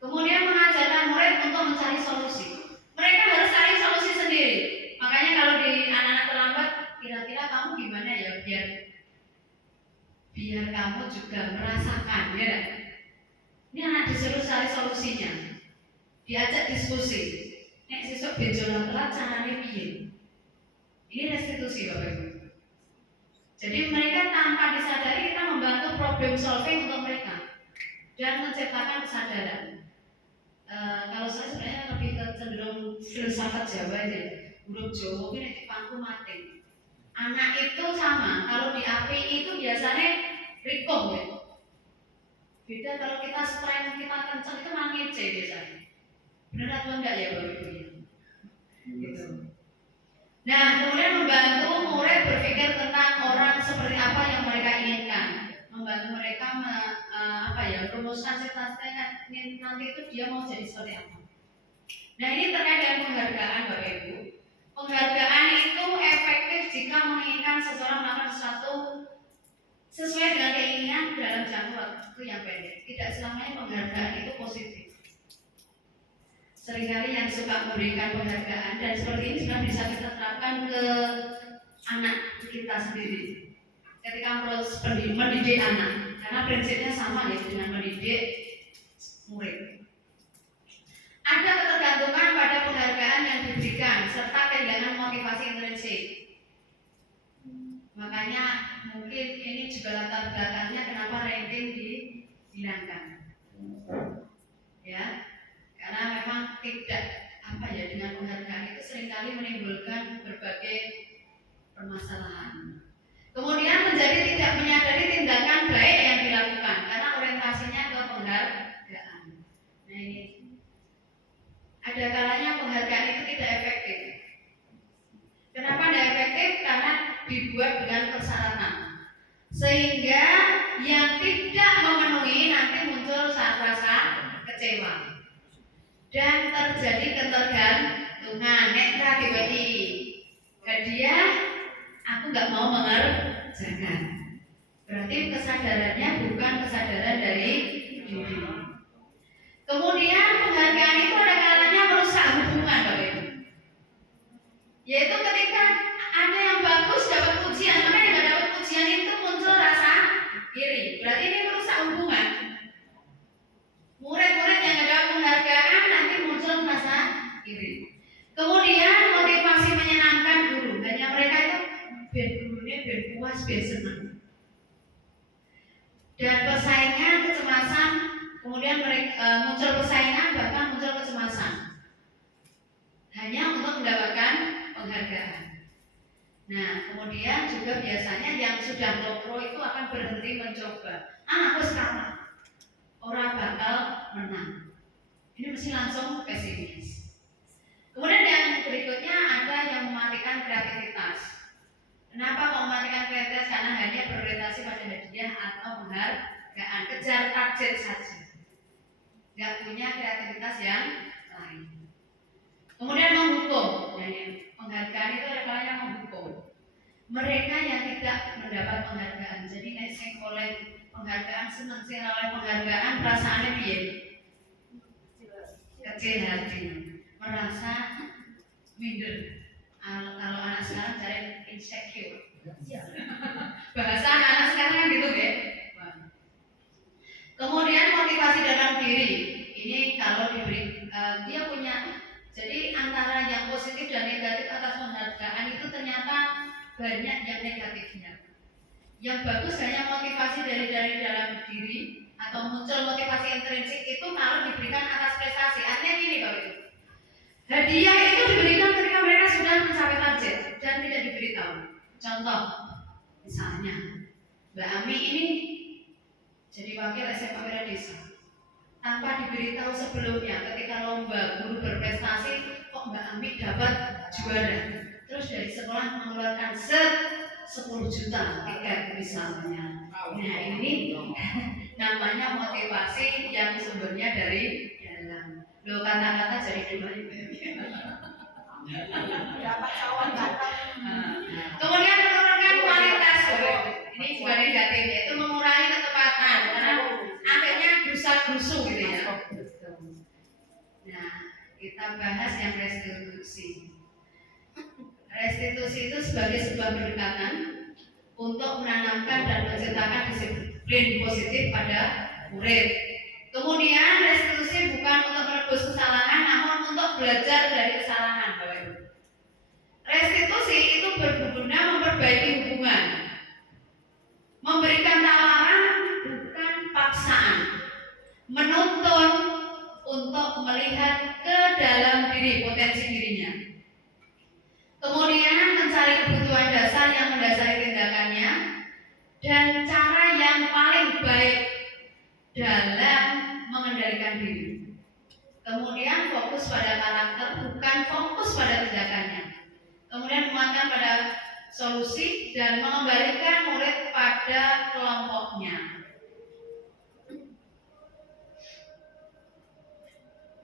Kemudian mengajarkan murid untuk mencari solusi. Mereka harus cari solusi sendiri. Makanya kalau di anak-anak terlambat, kira-kira kamu gimana ya biar kamu juga merasakan, ya. Ini anak disuruh cari solusinya, diajak diskusi. Nek sesuk benjolan telat carane piye? Ini restitusi Bapak Ibu. Jadi mereka tanpa disadari kita membantu problem solving untuk mereka dan menciptakan kesadaran. Kalau saya sebenarnya lebih ke cenderung filsafat Jawa aja. Huruf Jawa ini di pangku mati. Anak itu sama. Kalau di API itu biasanya rikong ya. Beda kalau kita strength, kita kencang itu mangece biasanya. Benar atau enggak ya Bapak Ibu? Gitu. Nah, kemudian membantu murid berpikir tentang orang seperti apa yang mereka inginkan, membantu mereka merumuskan cita-cita nanti itu dia mau jadi seperti apa. Nah, ini terkait dengan penghargaan Bapak Ibu. Penghargaan itu efektif jika menginginkan seseorang melakukan sesuatu sesuai dengan keinginan dalam jangka waktu yang pendek. Tidak selamanya penghargaan itu positif. Seringkali yang suka memberikan penghargaan dan seperti ini sudah bisa kita terapkan ke anak kita sendiri ketika proses mendidik anak, karena prinsipnya sama ya dengan mendidik murid. Ada ketergantungan pada penghargaan yang diberikan serta kehilangan motivasi intrinsik. Makanya mungkin ini juga latar belakangnya kenapa ranking dihilangkan, ya. Karena memang tidak dengan penghargaan itu seringkali menimbulkan berbagai permasalahan. Kemudian menjadi tidak menyadari tindakan baik yang dilakukan karena orientasinya ke penghargaan. Nah ini ada kalanya penghargaan itu tidak efektif. Kenapa tidak efektif? Karena dibuat dengan persyaratan sehingga yang tidak memenuhi nanti muncul rasa kecewa. Dan terjadi ketergantungan. Netra dibagi hadiah, aku nggak mau mengerjakan. Berarti kesadarannya bukan kesadaran dari diri. Kemudian penghargaan itu ada kalanya merusak hubungan, Bapak Ibu. Yaitu ketika ada yang bagus dapat pujian, maka yang nggak dapat pujian itu muncul rasa iri. Berarti ini merusak hubungan. Murid-murid yang ada penghargaan nanti muncul rasa iri. Kemudian motivasi menyenangkan guru, hanya mereka itu biar gurunya biar puas, biar senang. Dan persaingan, kecemasan, kemudian muncul persaingan, bahkan muncul kecemasan. Hanya untuk mendapatkan penghargaan. Nah, kemudian juga biasanya yang sudah pro itu akan berhenti mencoba. Aku sekarang orang bakal menang. Ini mesti langsung pesimis. Kemudian yang berikutnya ada yang mematikan kreativitas. Kenapa kok mematikan kreativitas? Karena hanya berorientasi pada hadiah atau penghargaan, kejar target saja. nggak punya kreativitas yang lain. Kemudian menghukum, penghargaan itu levelnya menghukum. Mereka yang tidak mendapat penghargaan, jadi nek sing oleh penghargaan seneng, sing oleh penghargaan perasaannya piye? Kecil hati, merasa minder. Kalau anak sekarang cari insecure. Bahasa anak sekarang gitu ya. Kemudian motivasi dalam diri. Ini kalau diberi dia punya. Jadi antara yang positif dan negatif atas penghargaan itu ternyata banyak yang negatifnya. Yang bagus hanya motivasi dari dalam diri atau muncul motivasi intrinsik itu kalau diberikan atas prestasi. Artinya gini kalau itu. Hadiah itu diberikan ketika mereka sudah mencapai target dan tidak diberitahu. Contoh, misalnya Mbak Ami ini jadi wakil SMA Wira Desa tanpa diberitahu sebelumnya ketika lomba guru berprestasi kok Mbak Ami dapat juara. Terus dari sekolah mengeluarkan 10 juta tiket misalnya. Nah ini namanya motivasi yang sumbernya dari dalam. Lo kata-kata jadi dua. Dapat cawan datang. Kemudian menurunkan kualitas. Ini juga negatif, yaitu mengurangi ketepatan karena akhirnya gerusa-gerusu gitu ya. Nah, kita bahas yang restitusi. Restitusi itu sebagai sebuah pendekatan untuk menanamkan dan menciptakan disiplin positif pada murid. Kemudian restitusi bukan untuk menebus kesalahan, namun untuk belajar dari kesalahan, Bapak Ibu. Restitusi itu berguna memperbaiki hubungan, memberikan tawaran bukan paksaan, menuntun untuk melihat ke dalam diri potensi dirinya. Kemudian mencari kebutuhan dasar yang mendasari tindakannya dan cara yang paling baik dalam mengendalikan diri. Kemudian fokus pada karakter bukan fokus pada tindakannya. Kemudian menguatkan pada solusi dan mengembalikan murid pada kelompoknya.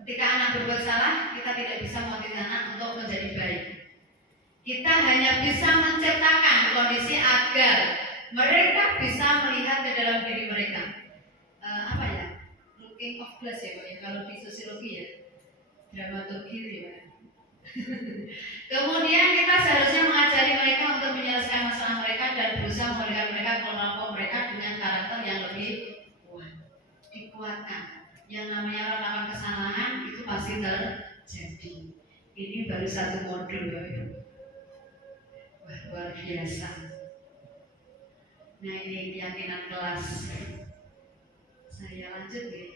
Ketika anak berbuat salah, kita tidak bisa memotivasi anak untuk menjadi baik. Kita hanya bisa menciptakan kondisi agar mereka bisa melihat ke dalam diri mereka. Looking of glass ya Pak ya, kalau di sosiologi ya, dramaturgi ya. Kemudian kita seharusnya mengajari mereka untuk menyelesaikan masalah mereka dan berusaha memberikan mereka kelompok mereka dengan karakter yang lebih kuat, dikuatkan. Yang namanya melakukan kesalahan itu pasti terjadi. Ini baru satu modul Bapak Ibu. Wah, luar biasa. Nah ini keyakinan kelas. Saya lanjut ya.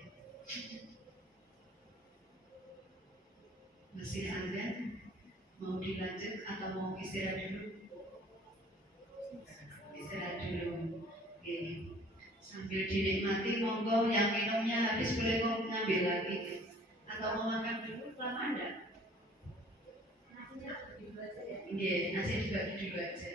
Masih ada? Mau dilanjut atau mau istirahat dulu? Istirahat dulu. Oke. Sambil dinikmati, monggo yang minumnya habis boleh mau ngambil lagi. Atau mau makan dulu, lama Anda? Iya, nasi dibagi dulu aja.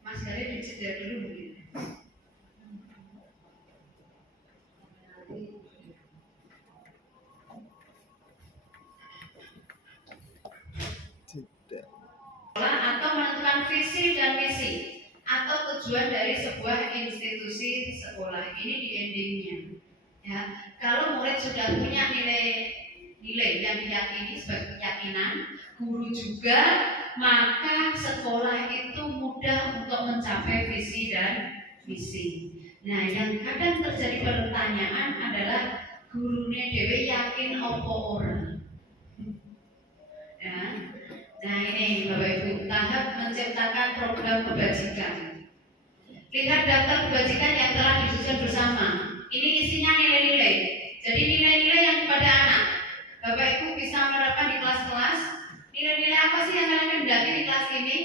Mas Gari dijeda dulu mungkin. Atau menentukan visi dan misi atau tujuan dari sebuah institusi sekolah. Ini di endingnya. Ya, kalau murid sudah punya nilai yang diyakini sebagai keyakinan, guru juga, maka sekolah itu mudah untuk mencapai visi dan misi. Nah, yang kadang terjadi pertanyaan adalah gurunya dewe yakin opo ora. Ya. Nah ini Bapak Ibu, tahap menciptakan program kebajikan. Lihat daftar kebajikan yang telah disusun bersama. Ini isinya nilai-nilai. Jadi nilai-nilai yang kepada anak. Bapak Ibu bisa menerapkan di kelas-kelas. Nilai-nilai apa sih yang kalian kendaki di kelas ini?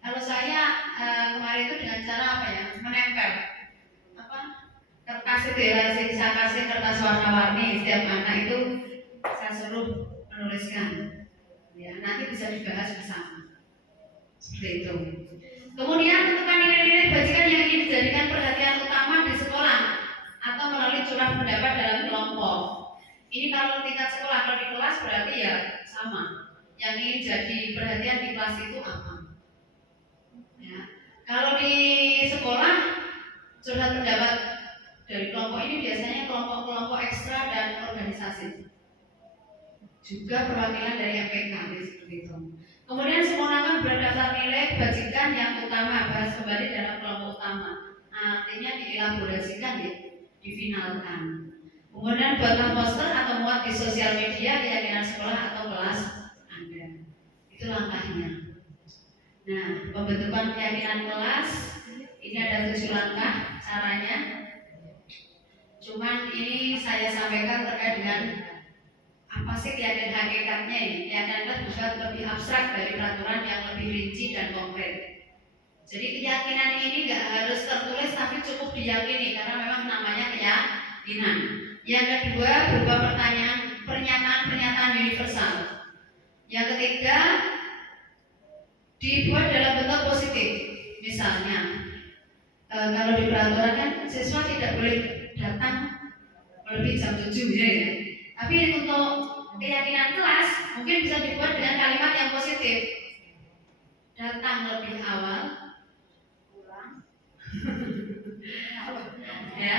Kalau saya kemarin itu dengan cara apa ya? Menempel kertas itu ya, saya kasih kertas warna-warni. Setiap anak itu saya suruh menuliskan. Ya, nanti bisa dibahas bersama. Seperti itu. Kemudian tentukan nilai-nilai kebajikan yang ingin dijadikan perhatian utama di sekolah atau melalui curah pendapat dalam kelompok. Ini kalau tingkat sekolah, kalau di kelas berarti ya sama. Yang ingin jadi perhatian di kelas itu apa? Ya. Kalau di sekolah curhat pendapat dari kelompok ini biasanya kelompok-kelompok ekstra dan organisasi. Juga perwakilan dari MPK seperti itu. Kemudian sempurnakan berdasar nilai kebajikan yang utama, bahas kembali dalam kelompok utama. Artinya dielaborasikan, difinalkan. Kemudian buatkan poster atau muat di sosial media keyakinan sekolah atau kelas Anda. Itu langkahnya. Nah, pembentukan keyakinan kelas ini ada 7 langkah caranya. Cuman ini saya sampaikan terkait dengan apa sih keyakinan hakikatnya ini? Keyakinan kelas juga lebih abstrak dari peraturan yang lebih rinci dan konkret. Jadi keyakinan ini nggak harus tertulis tapi cukup diyakini karena memang namanya keyakinan. Yang kedua berupa pernyataan universal. Yang ketiga dibuat dalam bentuk positif. Misalnya kalau di peraturan kan siswa tidak boleh datang lebih jam 7 ya. Tapi untuk keyakinan kelas mungkin bisa dibuat dengan kalimat yang positif. Datang lebih awal, pulang. Ya.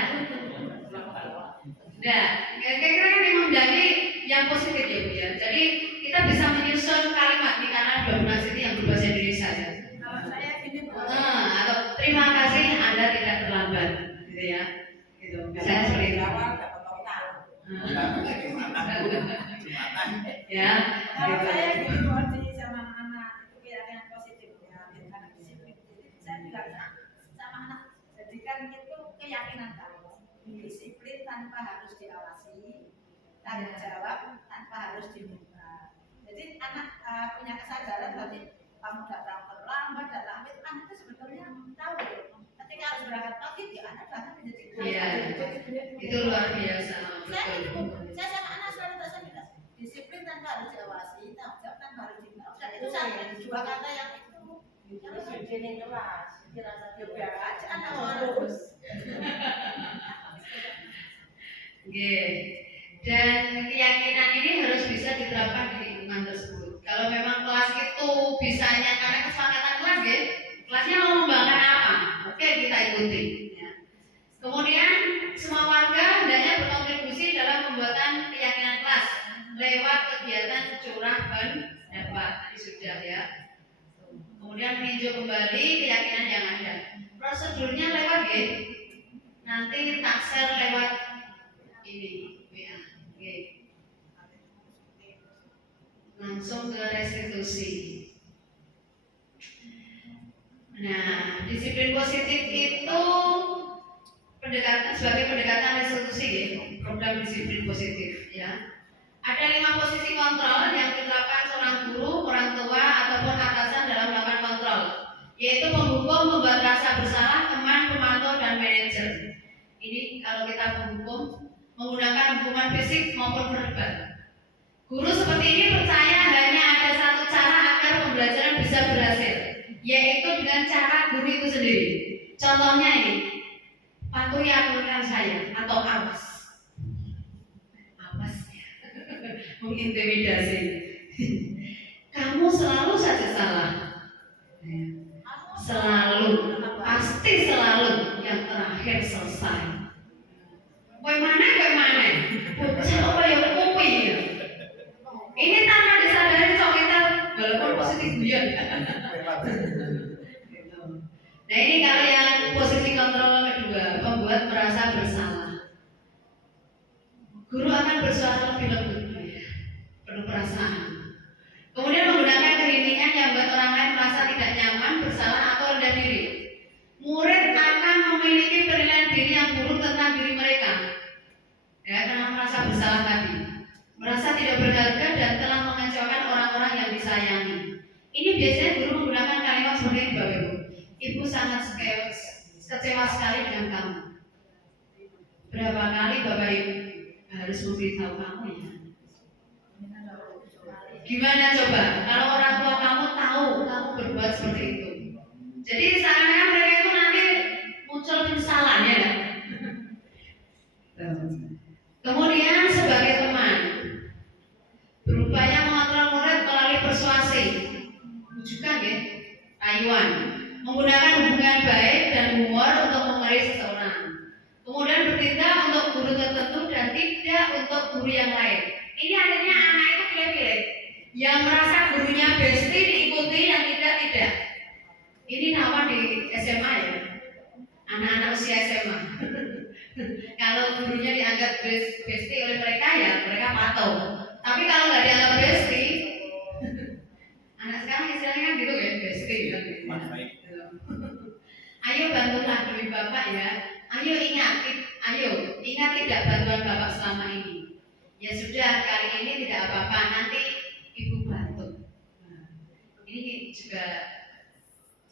Nah, kira-kira kan memang dari yang positif ya Bu ya. Jadi kita bisa menyusun kalimat nih karena beberapa sini yang berbahasa Indonesia ya. Kalau saya gini Atau terima kasih Anda tidak terlambat, gitu ya. Gitu. Saya seperti itu. Ya. Kalau saya gini koordinasi sama anak-anak itu keyakinan positif ya, karena disiplin. Jadi saya bilang sama anak, jadikan itu keyakinan kamu. Disiplin tanpa harus diawasi, tanggung jawab tanpa harus diminta. Jadi anak punya kesadaran berarti kamu datang terlambat, datang itu anak itu sebetulnya tahu gitu. Ketika harus berangkat pagi, ya anak datang menjadi Iya. Itu luar biasa. Saya sama anak selalu tak sadar. Disiplin tanpa harus diawasi, tanggung jawab tanpa harus diminta. Dan itu satu dua kata yang itu. Kalau segini kelas, dirasa juga aja anak harus. Oke. Dan keyakinan ini harus bisa diterapkan di lingkungan tersebut. Kalau memang kelas itu bisanya karena kesepakatan kelas ya, kelasnya mau mengembangkan apa? Oke, kita ikuti. Ya. Kemudian semua warga hendaknya berkontribusi dalam pembuatan keyakinan kelas lewat kegiatan curah pendapat. Tadi sudah ya. Kemudian meninjau kembali keyakinan yang ada. Prosedurnya lewat ya. Nanti tak share lewat ini WA. Oke. Langsung ke restitusi. Nah, disiplin positif itu sebagai pendekatan restitusi ya, program disiplin positif ya. Ada 5 posisi kontrol yang diterapkan seorang guru, orang tua ataupun atasan dalam melakukan kontrol, yaitu penghukum, membuat rasa bersalah, teman, pemantau, dan manajer. Ini kalau kita menghukum menggunakan hukuman fisik maupun verbal. Guru seperti ini percaya hanya ada satu cara agar pembelajaran bisa berhasil, yaitu dengan cara guru itu sendiri. Contohnya ini, patuhi aturan saya atau awas. Awas ya. Mengintimidasi. Kamu selalu saja salah. Selalu, pasti selalu yang terakhir selesai. Kowe mana? Bocah apa yang kopi ya? Ini tanpa disadari cok kita walaupun positif guyon. Nah ini kalau yang posisi kontrol kedua, membuat merasa bersalah. Guru akan bersuara lebih lembut, penuh perasaan. Kemudian menggunakan keheningan yang membuat orang lain merasa tidak nyaman, bersalah atau rendah diri. Murid akan memiliki penilaian diri yang buruk tentang diri mereka. Ya, karena merasa bersalah tadi, merasa tidak berharga dan telah mengecewakan orang-orang yang disayangi. Ini biasanya guru menggunakan kalimat seperti ini, Bapak Ibu. Ibu sangat kecewa sekali dengan kamu. Berapa kali Bapak Ibu harus memberitahu kamu ya? Gimana coba kalau orang tua kamu tahu kamu berbuat seperti itu? Jadi seakan-akan mereka itu nanti muncul penyesalan ya kan? Kemudian sebagai teman berupaya mengontrol murid melalui persuasi, bujukan ya, rayuan, menggunakan hubungan baik dan humor untuk mengeris seseorang. Kemudian bertindak untuk guru tertentu dan tidak untuk guru yang lain. Ini akhirnya anak itu pilih-pilih. Yang merasa gurunya bestie diikuti, yang tidak. Ini nama di SMA ya, anak-anak usia SMA. Kalau gurunya dianggap bestie oleh mereka ya mereka patuh. Tapi kalau nggak dianggap bestie, anak sekarang istilahnya kan gitu ya, bestie kan. Ayo bantulah demi bapak ya. Ayo ingat tidak bantuan bapak selama ini. Ya sudah, kali ini tidak apa-apa, nanti ibu bantu. Nah, ini juga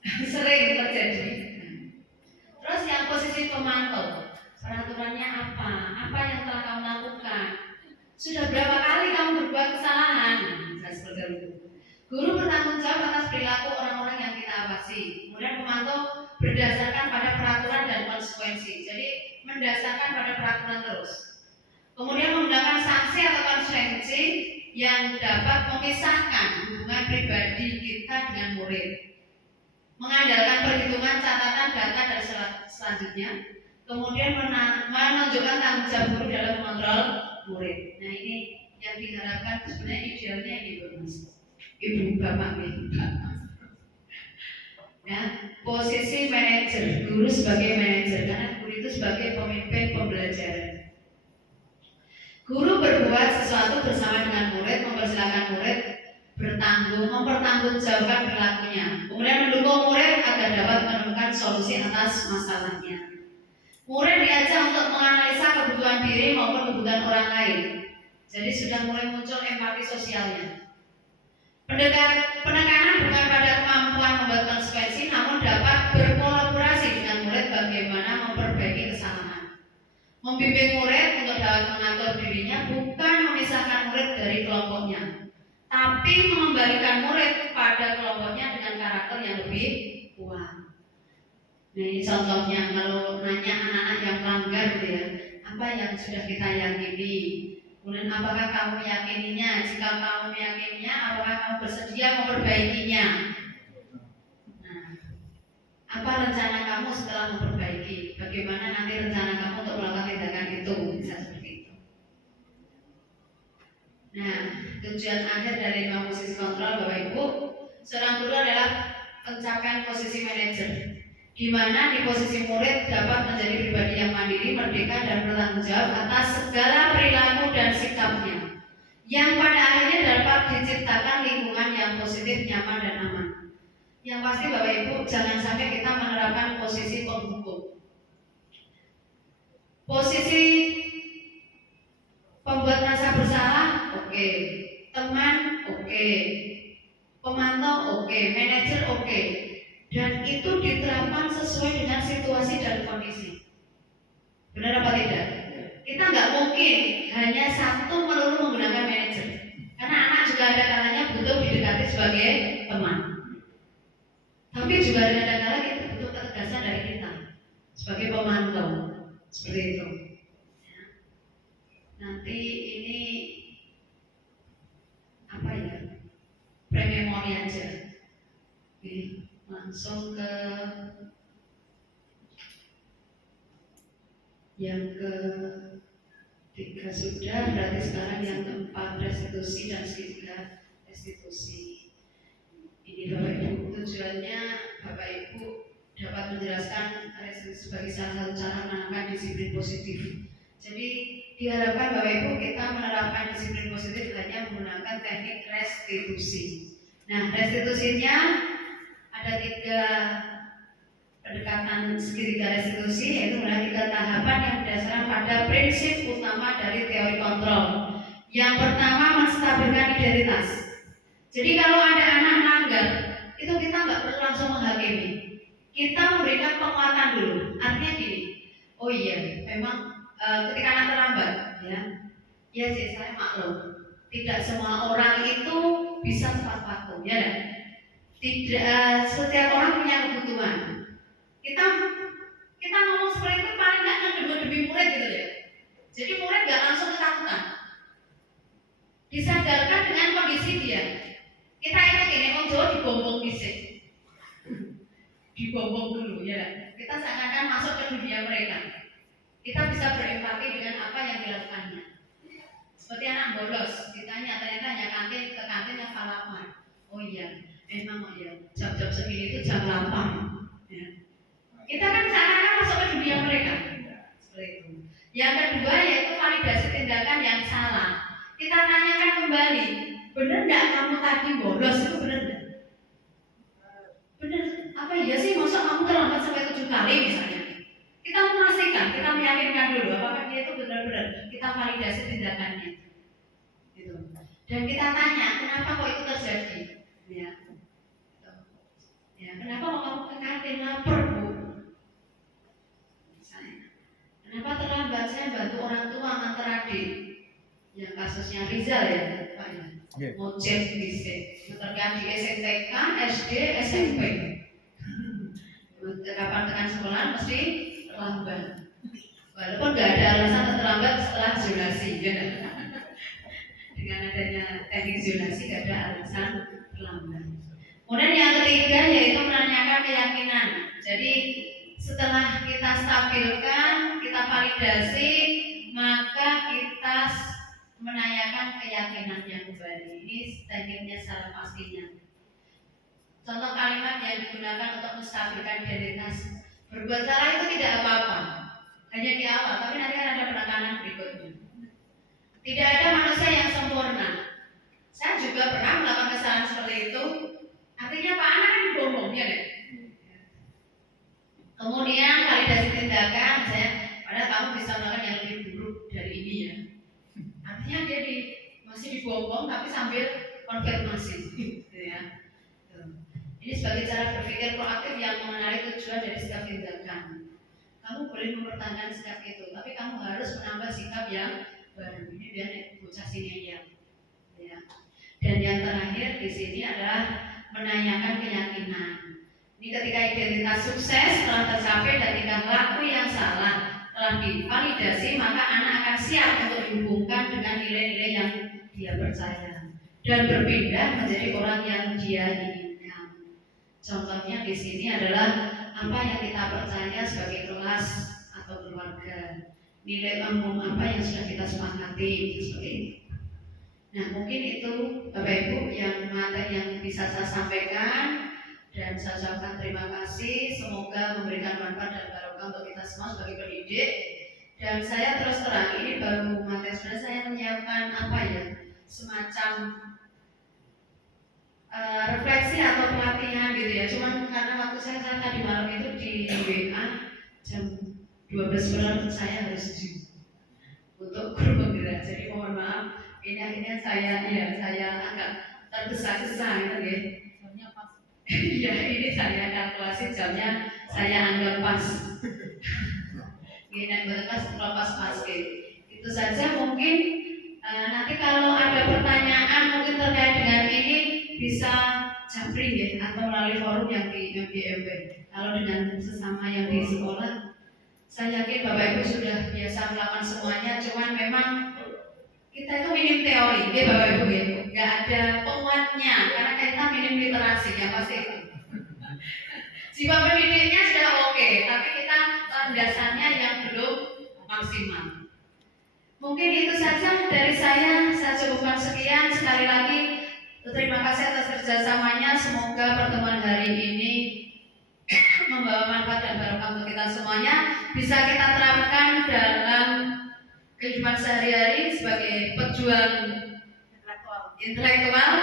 sering terjadi. Terus yang posisi pemantau, peraturannya apa? Apa yang telah kamu lakukan? Sudah berapa kali kamu berbuat kesalahan? Nah, seperti itu. Guru bertanggung jawab atas perilaku orang-orang yang kita awasi. Kemudian pemantau berdasarkan pada peraturan dan konsekuensi. Jadi mendasarkan pada peraturan terus. Kemudian menggunakan sanksi atau konsekuensi yang dapat memisahkan hubungan pribadi kita dengan murid. Mengandalkan perhitungan catatan data dan selanjutnya. Kemudian menunjukkan tanggung jawab guru dalam mengontrol murid. Nah ini yang diharapkan sebenarnya idealnya ibu bapak. Ya, posisi manajer, guru sebagai manajer, karena guru itu sebagai pemimpin pembelajaran. Guru berbuat sesuatu bersama dengan murid, mempersilahkan murid mempertanggungjawabkan perilakunya, kemudian mendukung murid agar dapat menemukan solusi atas masalahnya. Murid diajak untuk menganalisa kebutuhan diri maupun kebutuhan orang lain. Jadi sudah mulai muncul empati sosialnya. Penekanan bukan pada kemampuan membuat konsekuensi, namun dapat berkolaborasi dengan murid bagaimana memperbaiki kesalahan. Membimbing murid untuk dapat mengatur dirinya, bukan memisahkan murid dari kelompoknya, tapi mengembalikan murid pada kelompoknya dengan karakter yang lebih kuat. Nah ini contohnya kalau nanya anak-anak yang melanggar gitu ya, apa yang sudah kita yakini? Kemudian apakah kamu meyakininya? Jika kamu meyakininya, apakah kamu bersedia memperbaikinya? Nah, apa rencana kamu setelah memperbaiki? Bagaimana nanti rencana kamu untuk melakukan tindakan itu? Bisa seperti itu. Nah, tujuan akhir dari 5 posisi kontrol Bapak Ibu, seorang guru adalah pencapaian posisi manajer, di mana di posisi murid dapat menjadi pribadi yang mandiri, merdeka, dan bertanggung jawab atas segala perilaku dan sikapnya, yang pada akhirnya dapat diciptakan lingkungan yang positif, nyaman, dan aman. Yang pasti Bapak Ibu, jangan sampai kita menerapkan posisi penghukum. Posisi pembuat merasa bersalah, oke. Teman, oke. Pemantau, oke. Manajer, oke. Dan itu diterapkan sesuai dengan situasi dan kondisi. Benar apa tidak? Kita nggak mungkin hanya satu melulu menggunakan manajer, karena anak juga ada kalanya butuh didekati sebagai teman. Tapi juga ada kalanya kita butuh ketegasan dari kita sebagai pemantau, seperti itu. Nanti ini apa ya? Prememori aja. Oke. Langsung ke yang ketiga sudah, berarti sekarang yang keempat restitusi dan segitiga restitusi. Ini Bapak Ibu, tujuannya Bapak Ibu dapat menjelaskan restitusi sebagai salah satu cara menanamkan disiplin positif. Jadi diharapkan Bapak Ibu kita menerapkan disiplin positif hanya menggunakan teknik restitusi. Nah, restitusinya ada 3 pendekatan segitiga restitusi, yaitu melalui 3 tahapan yang berdasarkan pada prinsip utama dari teori kontrol. Yang pertama, menstabilkan identitas. Jadi kalau ada anak melanggar, itu kita nggak perlu langsung menghakimi. Kita memberikan penguatan dulu. Artinya gini, oh iya, memang ketika anak terlambat, ya sih saya maklum. Tidak semua orang itu bisa tepat waktu, ya kan? Tidak, setiap orang punya kebutuhan. Kita ngomong seperti itu paling nggak ngedemi murid gitu ya. Jadi murid nggak langsung ketakutan. Disadarkan dengan kondisi dia. Kita ingat ini orang Jawa dibombong bisik, dibombong dulu ya. Kita seakan-akan masuk ke dunia mereka. Kita bisa berempati dengan apa yang dilakukannya. Seperti anak bolos, ditanya ternyata kantin ke kantin yang salaman. Oh iya, memang oh iya, jam-jam segini itu jam 8. Ya. Kita kan seakan-akan masuk ke dunia mereka. Seperti itu. Yang kedua yaitu validasi tindakan yang salah. Kita tanyakan kembali, benar nggak kamu tadi bolos itu benar nggak? Benar. Apa iya sih masa kamu terlambat sampai 7 kali misalnya? Kita memastikan, kita meyakinkan dulu apakah dia itu benar-benar kita validasi tindakannya. Gitu. Dan kita tanya, kenapa kok itu terjadi? Ya. Ya, kenapa kok kamu ke kantin lapar, Bu? Misalnya. Kenapa terlambat? Saya bantu orang tua nganter adik. Yang kasusnya Rizal ya, Pak ya. Mojek bisik, terkait di SMTK, SD, SMP. Kapan tekan sekolah mesti terlambat. Walaupun nggak ada alasan terlambat setelah zonasi, ya. Dengan adanya teknik zonasi nggak ada alasan terlambat. Kemudian yang ketiga yaitu menanyakan keyakinan. Jadi setelah kita stabilkan, kita validasi, maka kita menanyakan keyakinannya kembali. Ini tekniknya secara pastinya. Contoh kalimat yang digunakan untuk menstabilkan identitas. Berbuat salah itu tidak apa-apa, hanya di awal, tapi nanti kan ada penekanan berikutnya. Tidak ada manusia yang sempurna. Saya juga pernah melakukan kesalahan seperti itu. Artinya Pak anak ini bohong, ya kan? Kemudian validasi tindakan, padahal kamu bisa melakukan yang lebih buruk dari ini ya. Artinya dia masih dibobong tapi sambil konfirmasi, gitu ya. Ini sebagai cara berpikir proaktif yang mengenali tujuan dari sikap tindakan. Kamu boleh mempertahankan sikap itu, tapi kamu harus menambah sikap yang baru. Ini dia bocah sini ya. Dan yang terakhir di sini adalah menanyakan keyakinan. Ini ketika identitas sukses telah tercapai dan tingkah laku yang salah telah divalidasi, maka anak akan siap untuk dihubungkan dengan nilai-nilai yang dia percaya dan berpindah menjadi orang yang dia inginkan. Contohnya di sini adalah apa yang kita percaya sebagai kelas atau keluarga, nilai umum apa yang sudah kita sepakati seperti itu. Nah mungkin itu Bapak Ibu yang materi yang bisa saya sampaikan, dan saya ucapkan terima kasih. Semoga memberikan manfaat dan barokah untuk kita semua sebagai pendidik. Dan saya terus terang ini baru materi, sebenarnya saya menyiapkan apa ya, semacam refleksi atau pelatihan gitu ya. Cuman karena waktu saya tadi malam itu di WA jam 12 malam saya harus untuk grup penggerak. Jadi mohon maaf, ini akhirnya saya agak tergesa-gesa gitu ya. Iya, ini saya kalkulasi jamnya saya anggap pas. Ini pas itu saja mungkin. Nanti kalau ada pertanyaan mungkin terkait dengan ini bisa japri ya, atau melalui forum yang di MB. Kalau dengan sesama yang di sekolah, saya yakin Bapak Ibu sudah biasa melakukan semuanya. Cuman memang kita itu minim teori, ya Bapak Ibu ya, nggak ada penguatnya karena kita minim literasi ya pasti. Jiwa pendidiknya sudah oke, tapi kita landasannya yang belum maksimal. Mungkin itu saja dari saya cukupkan sekian. Sekali lagi terima kasih atas kerjasamanya. Semoga pertemuan hari ini membawa manfaat dan barokah untuk kita semuanya, bisa kita terapkan dalam kehidupan sehari-hari sebagai pejuang intelektual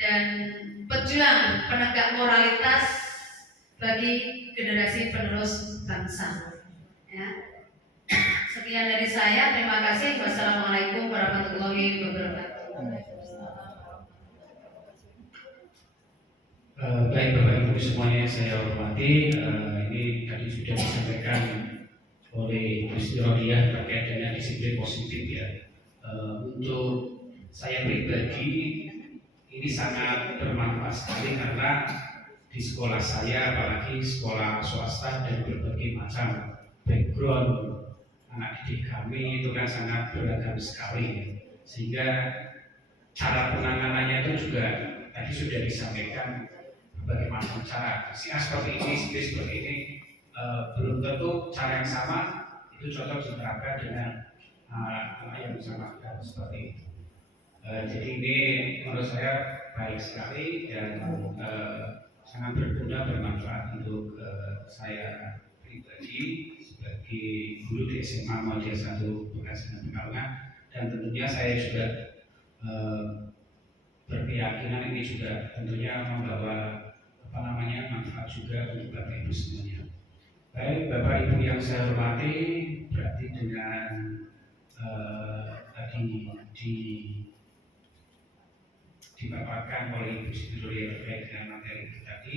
dan pejuang penegak moralitas bagi generasi penerus bangsa. Ya. Sekian dari saya, terima kasih. Wassalamualaikum warahmatullahi wabarakatuh. Baik Bapak Ibu semuanya yang saya hormati, ini tadi sudah disampaikan oleh Ibu Rodia terkait dengan disiplin positif ya. Untuk saya pribadi ini sangat bermanfaat sekali karena di sekolah saya, apalagi sekolah swasta dan berbagai macam background anak didik kami itu kan sangat beragam sekali, sehingga cara penanganannya itu juga tadi sudah disampaikan berbagai macam cara. Seperti ini, seperti ini, belum tentu cara yang sama itu cocok diterapkan dengan anak yang bersangkutan seperti itu. Jadi ini menurut saya baik sekali dan sangat berguna, bermanfaat untuk saya pribadi sebagai guru di SMA Muhammadiyah 1 Bekasi dan Pekalongan, dan tentunya saya juga berkeyakinan ini juga tentunya membawa manfaat juga untuk Bapak Ibu semuanya. Baik Bapak Ibu yang saya hormati, berarti dengan tadi dipaparkan oleh Ibu Siti Nuria terkait dengan materi itu tadi,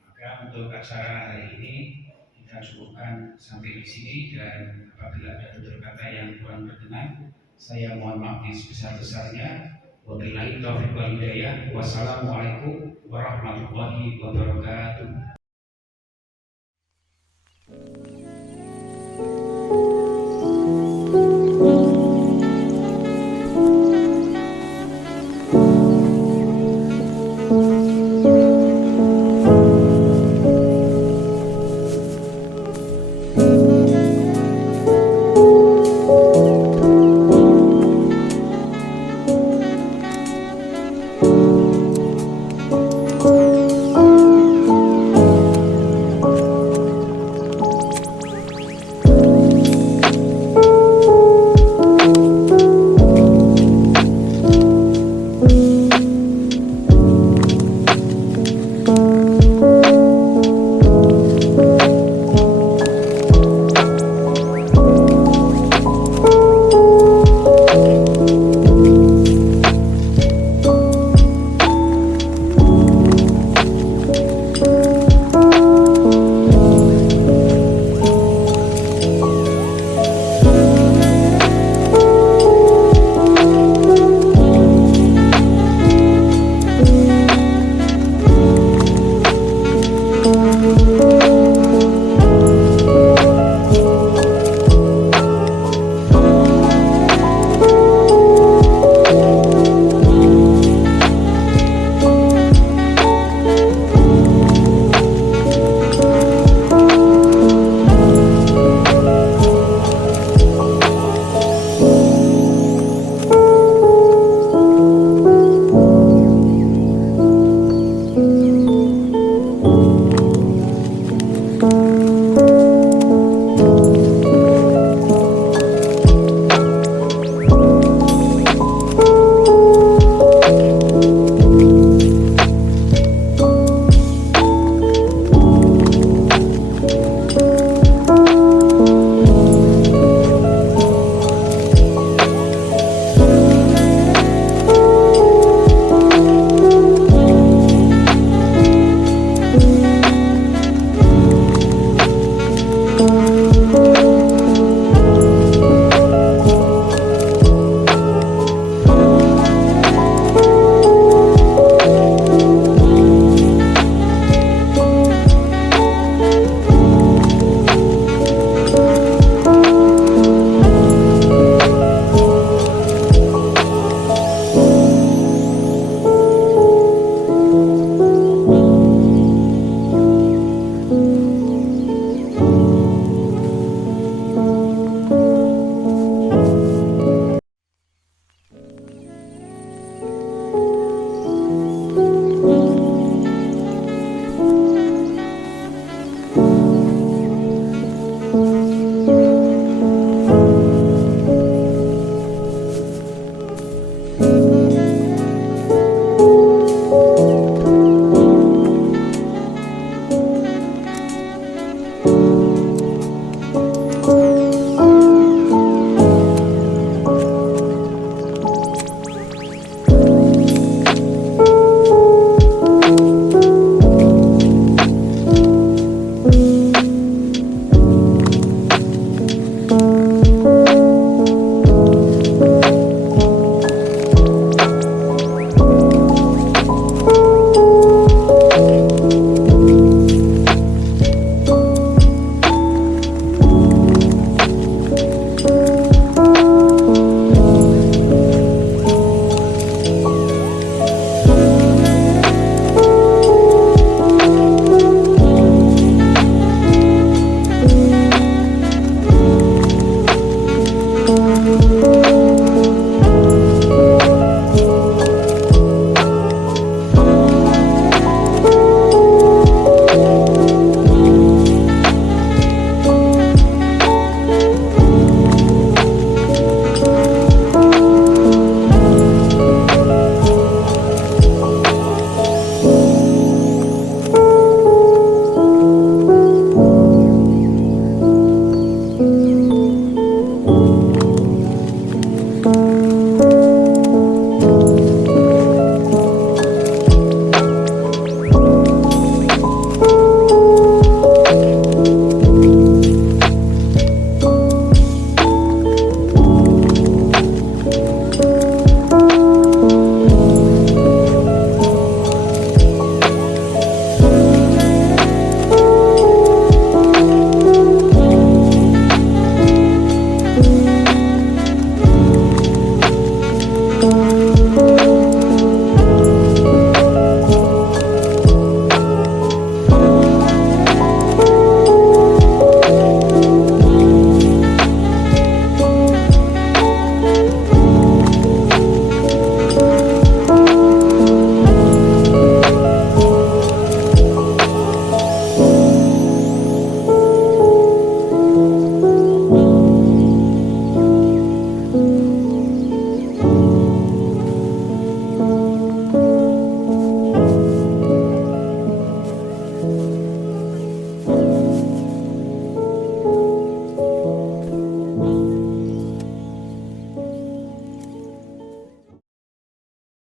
maka untuk acara hari ini kita cukupkan sampai di sini, dan apabila ada tutur kata yang kurang berkenan, saya mohon maaf yang sebesar-besarnya. Wabillahi taufiq wal hidayah. Wassalamualaikum warahmatullahi wabarakatuh.